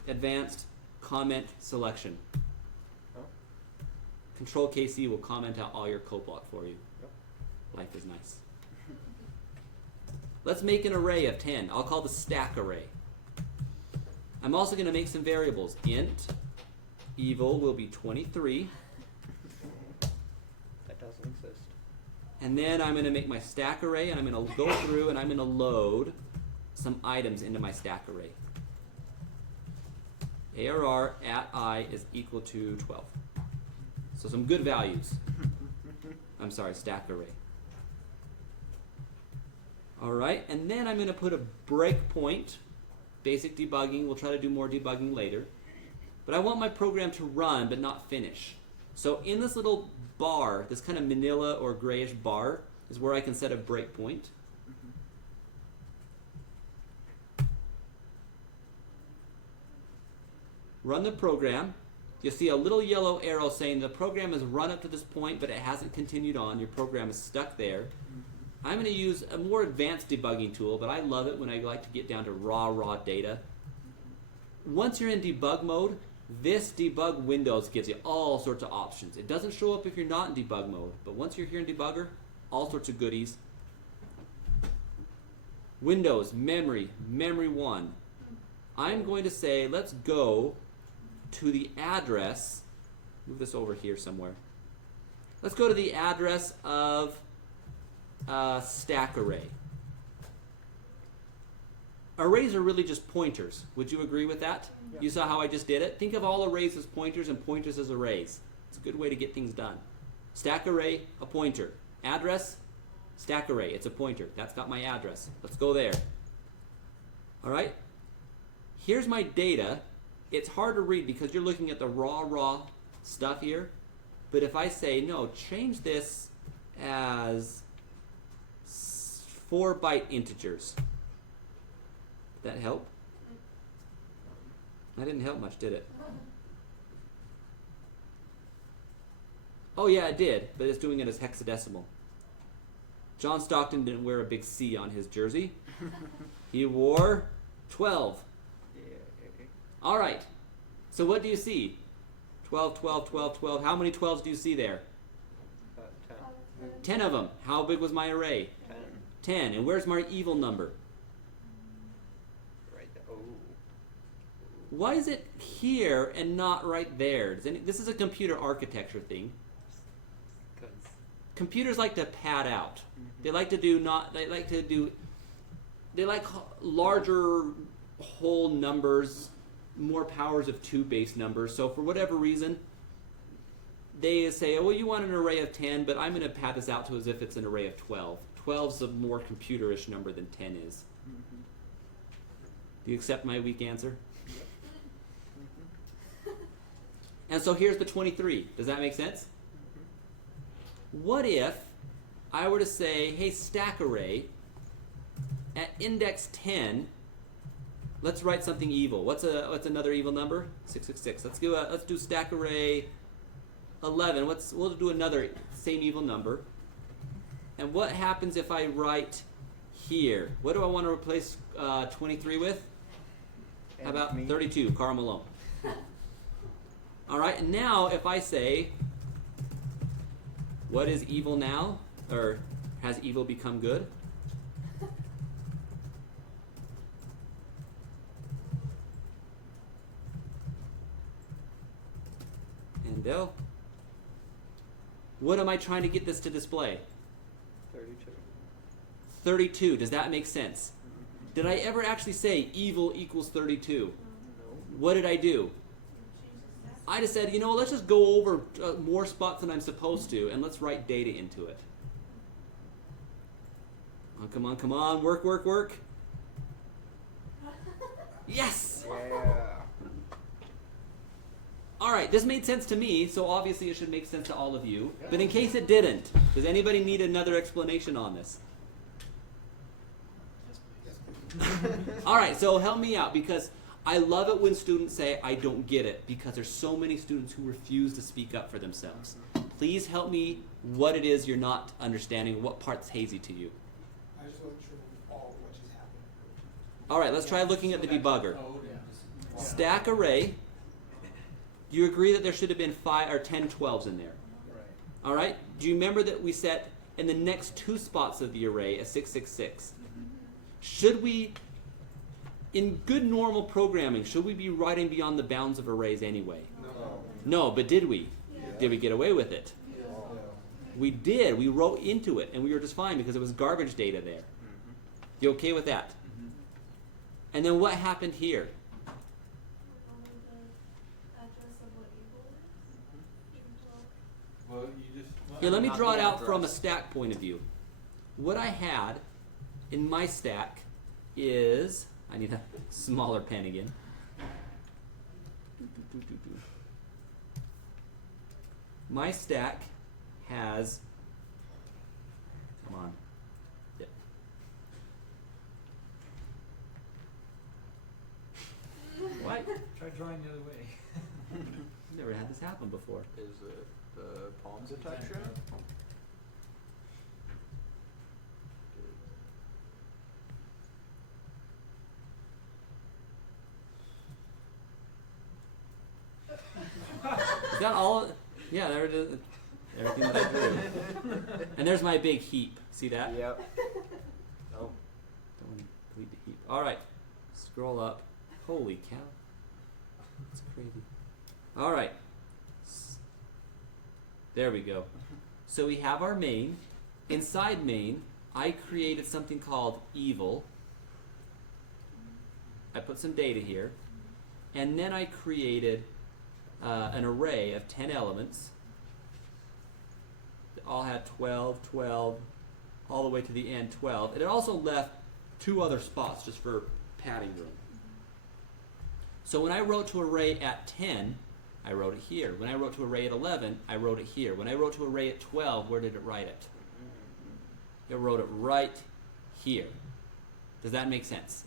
Advanced. Comment. Selection. Oh. Control KC will comment out all your code block for you. Yep. Life is nice. Let's make an array of 10. I'll call the stack array. I'm also going to make some variables. Int evil will be 23. That doesn't exist. And then I'm going to make my stack array, and I'm going to go through and I'm going to load some items into my stack array. ARR at I is equal to 12. So some good values. I'm sorry, stack array. All right, and then I'm going to put a breakpoint. Basic debugging. We'll try to do more debugging later. But I want my program to run but not finish. So in this little bar, this kind of manila or grayish bar, is where I can set a breakpoint. Run the program. You'll see a little yellow arrow saying the program has run up to this point, but it hasn't continued on. Your program is stuck there. I'm going to use a more advanced debugging tool, but I love it when I like to get down to raw data. Once you're in debug mode, this debug windows gives you all sorts of options. It doesn't show up if you're not in debug mode, but once you're here in debugger, all sorts of goodies. Windows, memory 1. I'm going to say, let's go to the address, move this over here somewhere. Let's go to the address of stack array. Arrays are really just pointers. Would you agree with that? Yeah. You saw how I just did it? Think of all arrays as pointers and pointers as arrays. It's a good way to get things done. Stack array, a pointer. Address, stack array, it's a pointer. That's got my address. Let's go there. All right? Here's my data. It's hard to read because you're looking at the raw stuff here. But if I say, no, change this as 4-byte integers. Did that help? That didn't help much, did it? Oh yeah, it did, but it's doing it as hexadecimal. John Stockton didn't wear a big C on his jersey. He wore 12. All right. So what do you see? 12, 12, 12, 12. How many 12s do you see there? 10 of them. How big was my array? 10. And where's my evil number? Right there. Oh. Why is it here and not right there? This is a computer architecture thing. Computers like to pad out. They like to do they like larger whole numbers, more powers of 2 base numbers. So for whatever reason, they say, oh, well, you want an array of 10, but I'm going to pad this out to as if it's an array of 12. 12's a more computerish number than 10 is. Do you accept my weak answer? And so here's the 23. Does that make sense? What if I were to say, hey, stack array, at index 10, let's write something evil. What's another evil number? 666. Let's do stack array 11. We'll do another same evil number. And what happens if I write here? What do I want to replace 23 with? How about 32? Karl Malone. All right. And now if I say, what is evil now? Or has evil become good? And what am I trying to get this to display? 32. 32. Does that make sense? Did I ever actually say evil equals 32? No. What did I do? I just said, let's just go over more spots than I'm supposed to, and let's write data into it. Oh, come on. Work. Yes! Yeah. All right, this made sense to me, so obviously it should make sense to all of you. But in case it didn't, does anybody need another explanation on this? All right, so help me out, because I love it when students say, I don't get it, because there's so many students who refuse to speak up for themselves. Please help me what it is you're not understanding, what part's hazy to you. I just wasn't sure all what just happened. All right, let's try looking at the debugger. Stack array. Do you agree that there should have been 5 or 10 12s in there? Right. All right. Do you remember that we set in the next 2 spots of the array a 666? Should we, in good normal programming, should we be writing beyond the bounds of arrays anyway? No, but did we? Yeah. Did we get away with it? Yeah. We did. We wrote into it, and we were just fine because it was garbage data there. You okay with that? And then what happened here? Here, let me Not draw it the out from a address. stack point of view. What I had in my stack is, I need a smaller pen again. My stack has, come on. Yep. What? Try drawing the other way. Never had this happen before. Is it the palm It's detection? Is that all? Yeah, there it is. Everything's like blue. And there's my big heap. See that? Yep. Oh. Don't want to delete the heap. All right. Scroll up. Holy cow. That's crazy. All right. There we go. So we have our main. Inside main, I created something called evil. I put some data here. And then I created an array of 10 elements. They all had 12, 12, all the way to the end 12. And it also left 2 other spots just for padding room. So when I wrote to array at 10, I wrote it here. When I wrote to array at 11, I wrote it here. When I wrote to array at 12, where did it write it? It wrote it right here. Does that make sense?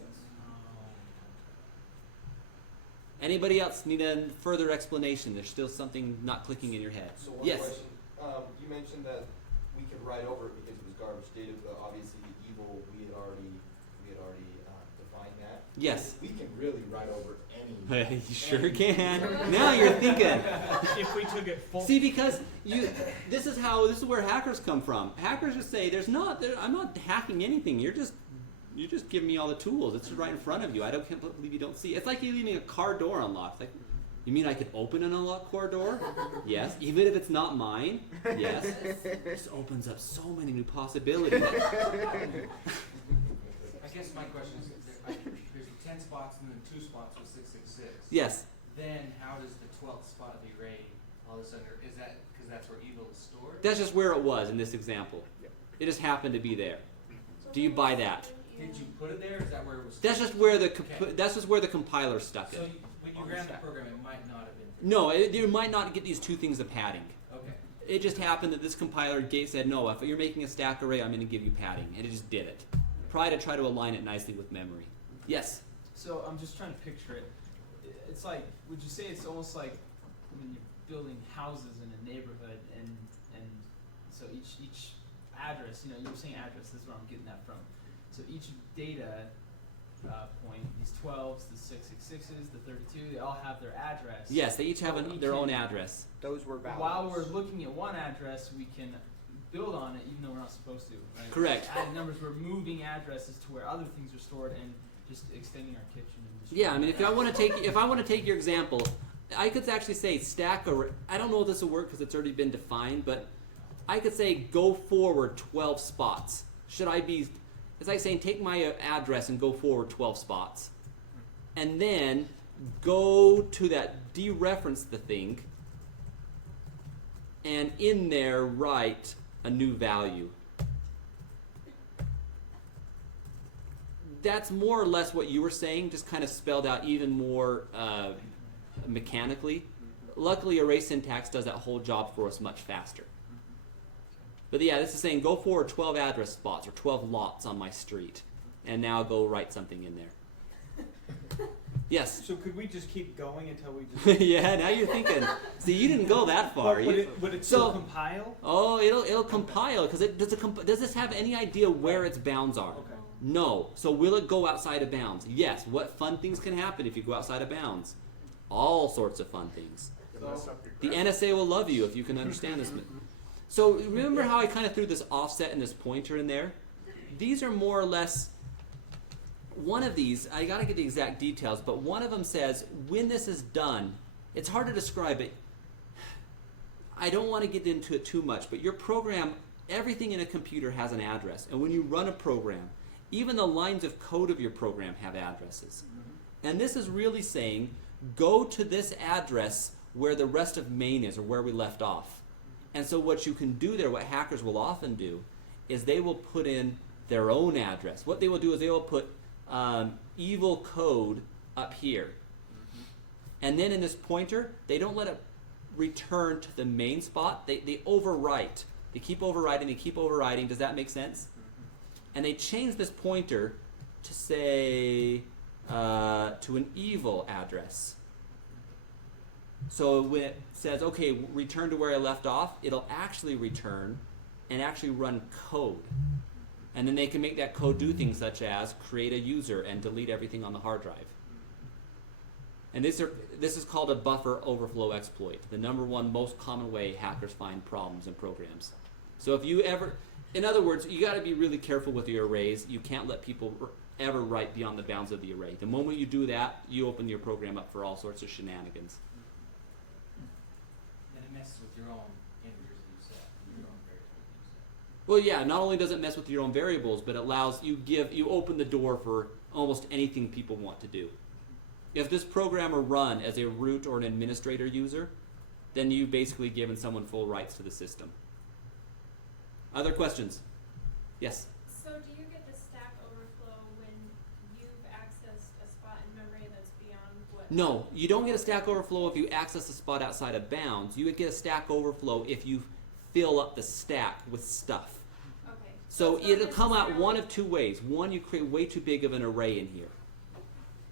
Anybody else need a further explanation? There's still something not clicking in your head. So one Yes. question, you mentioned that we could write over it because it was garbage data, but obviously the evil, we had already defined that. Yes. We can really write over any. You sure can. Now you're thinking. If we took it full. See, because this is where hackers come from. Hackers just say, I'm not hacking anything. You're just giving me all the tools. It's just right in front of you. Can't believe you don't see it. It's like you leaving a car door unlocked. Like, you mean I could open an unlocked car door? Yes. Even if it's not mine? Yes. This opens up so many new possibilities. I guess my question is, there's 10 spots and then 2 spots with 666. Yes. Then how does the 12th spot of the array all of a sudden, is that because that's where evil is stored? That's just where it was in this example. It just happened to be there. Do you buy that? Did you put it there, or is that where it was stored? That's just where the Okay. that's just where the compiler stuck So it. when you ran the program, it might not have been. No, you might not get these 2 things of padding. Okay. It just happened that this compiler said, no, if you're making a stack array, I'm going to give you padding. And it just did it. Probably to try to align it nicely with memory. Yes? So I'm just trying to picture it. It's like, would you say it's almost like when you're building houses in a neighborhood, and so each address, you were saying address. This is where I'm getting that from. So each data point, these 12s, the 666s, the 32, they all have their address. Yes, they each have But we their own can- address. Those were values. While we're looking at one address, we can build on it, even though we're not supposed to. Right? Correct. Adding numbers, we're moving addresses to where other things are stored, and just extending our kitchen. And just Yeah, I mean, if I want to take your example, I could actually say stack array. I don't know if this will work because it's already been defined, but I could say go forward 12 spots. Should I be? It's like saying take my address and go forward 12 spots, and then go to that dereference the thing, and in there write a new value. That's more or less what you were saying, just kind of spelled out even more mechanically. Luckily, array syntax does that whole job for us much faster. But yeah, this is saying go forward 12 address spots or 12 lots on my street, and now go write something in there. Yes? So could we just keep going until we just... Yeah, now you're thinking. See, you didn't go that far. Would it still compile? Oh, it'll compile, because does this have any idea where its bounds are? Okay. No. So will it go outside of bounds? Yes. What fun things can happen if you go outside of bounds? All sorts of fun things. The NSA will love you if you can understand this. So remember how I kind of threw this offset and this pointer in there? These are more or less, one of these, I got to get the exact details, but one of them says when this is done, it's hard to describe it. I don't want to get into it too much, but your program, everything in a computer has an address. And when you run a program, even the lines of code of your program have addresses. And this is really saying, go to this address where the rest of main is, or where we left off. And so what you can do there, what hackers will often do, is they will put in their own address. What they will do is they will put evil code up here. And then in this pointer, they don't let it return to the main spot. They overwrite. They keep overwriting, they keep overwriting. Does that make sense? And they change this pointer to say, to an evil address. So when it says, okay, return to where I left off, it'll actually return and actually run code. And then they can make that code do things such as create a user and delete everything on the hard drive. And this is called a buffer overflow exploit, the number one most common way hackers find problems in programs. So if you ever, in other words, you got to be really careful with your arrays. You can't let people ever write beyond the bounds of the array. The moment you do that, you open your program up for all sorts of shenanigans. And it messes with your own integers that you set, your own variables that you set. Well, yeah, not only does it mess with your own variables, but it allows you open the door for almost anything people want to do. If this program were run as a root or an administrator user, then you've basically given someone full rights to the system. Other questions? Yes? So do you get the stack overflow when you've accessed a spot in memory that's beyond what? No, you don't get a stack overflow if you access a spot outside of bounds. You would get a stack overflow if you fill up the stack with stuff. Okay. So it's not it'll come out necessarily- one of two ways. One, you create way too big of an array in here.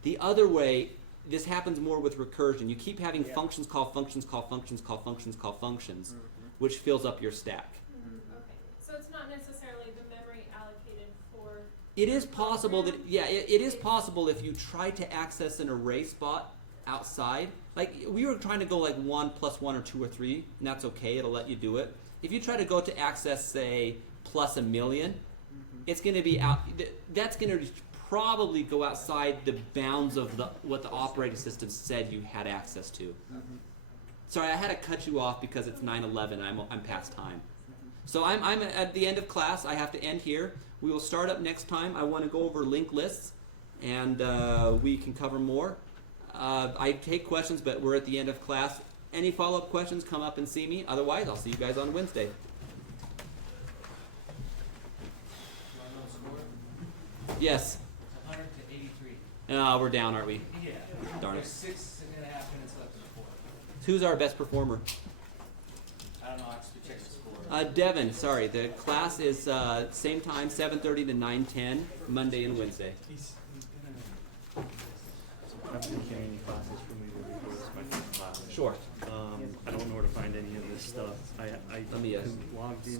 The other way, this happens more with recursion. You keep having functions call functions call functions call functions call functions, which fills up your stack. Okay. So it's not necessarily the memory allocated for. It is possible that, yeah, it is possible if you try to access an array spot outside. Like, we were trying to go like 1 plus 1 or 2 or 3, and that's okay, it'll let you do it. If you try to go to access, say, plus 1,000,000, it's going to be out, that's going to probably go outside the bounds of what the operating system said you had access to. Sorry, I had to cut you off because it's 9:11 and I'm past time. So I'm at the end of class. I have to end here. We will start up next time. I want to go over linked lists, and we can cover more. I take questions, but we're at the end of class. Any follow-up questions, come up and see me. Otherwise, I'll see you guys on Wednesday. You wanna know the score? Yes. It's 100 to 83. We're down, aren't we? Yeah. Darn it. There's 6.5 minutes left in the fourth. Who's our best performer? I don't know, I have to check the score. Devin, sorry. The class is same time, 7:30 to 9:10, Monday and Wednesday. I'm taking any classes for me to record this my first class. Sure. I don't know where to find any of this stuff. I Let me, logged in.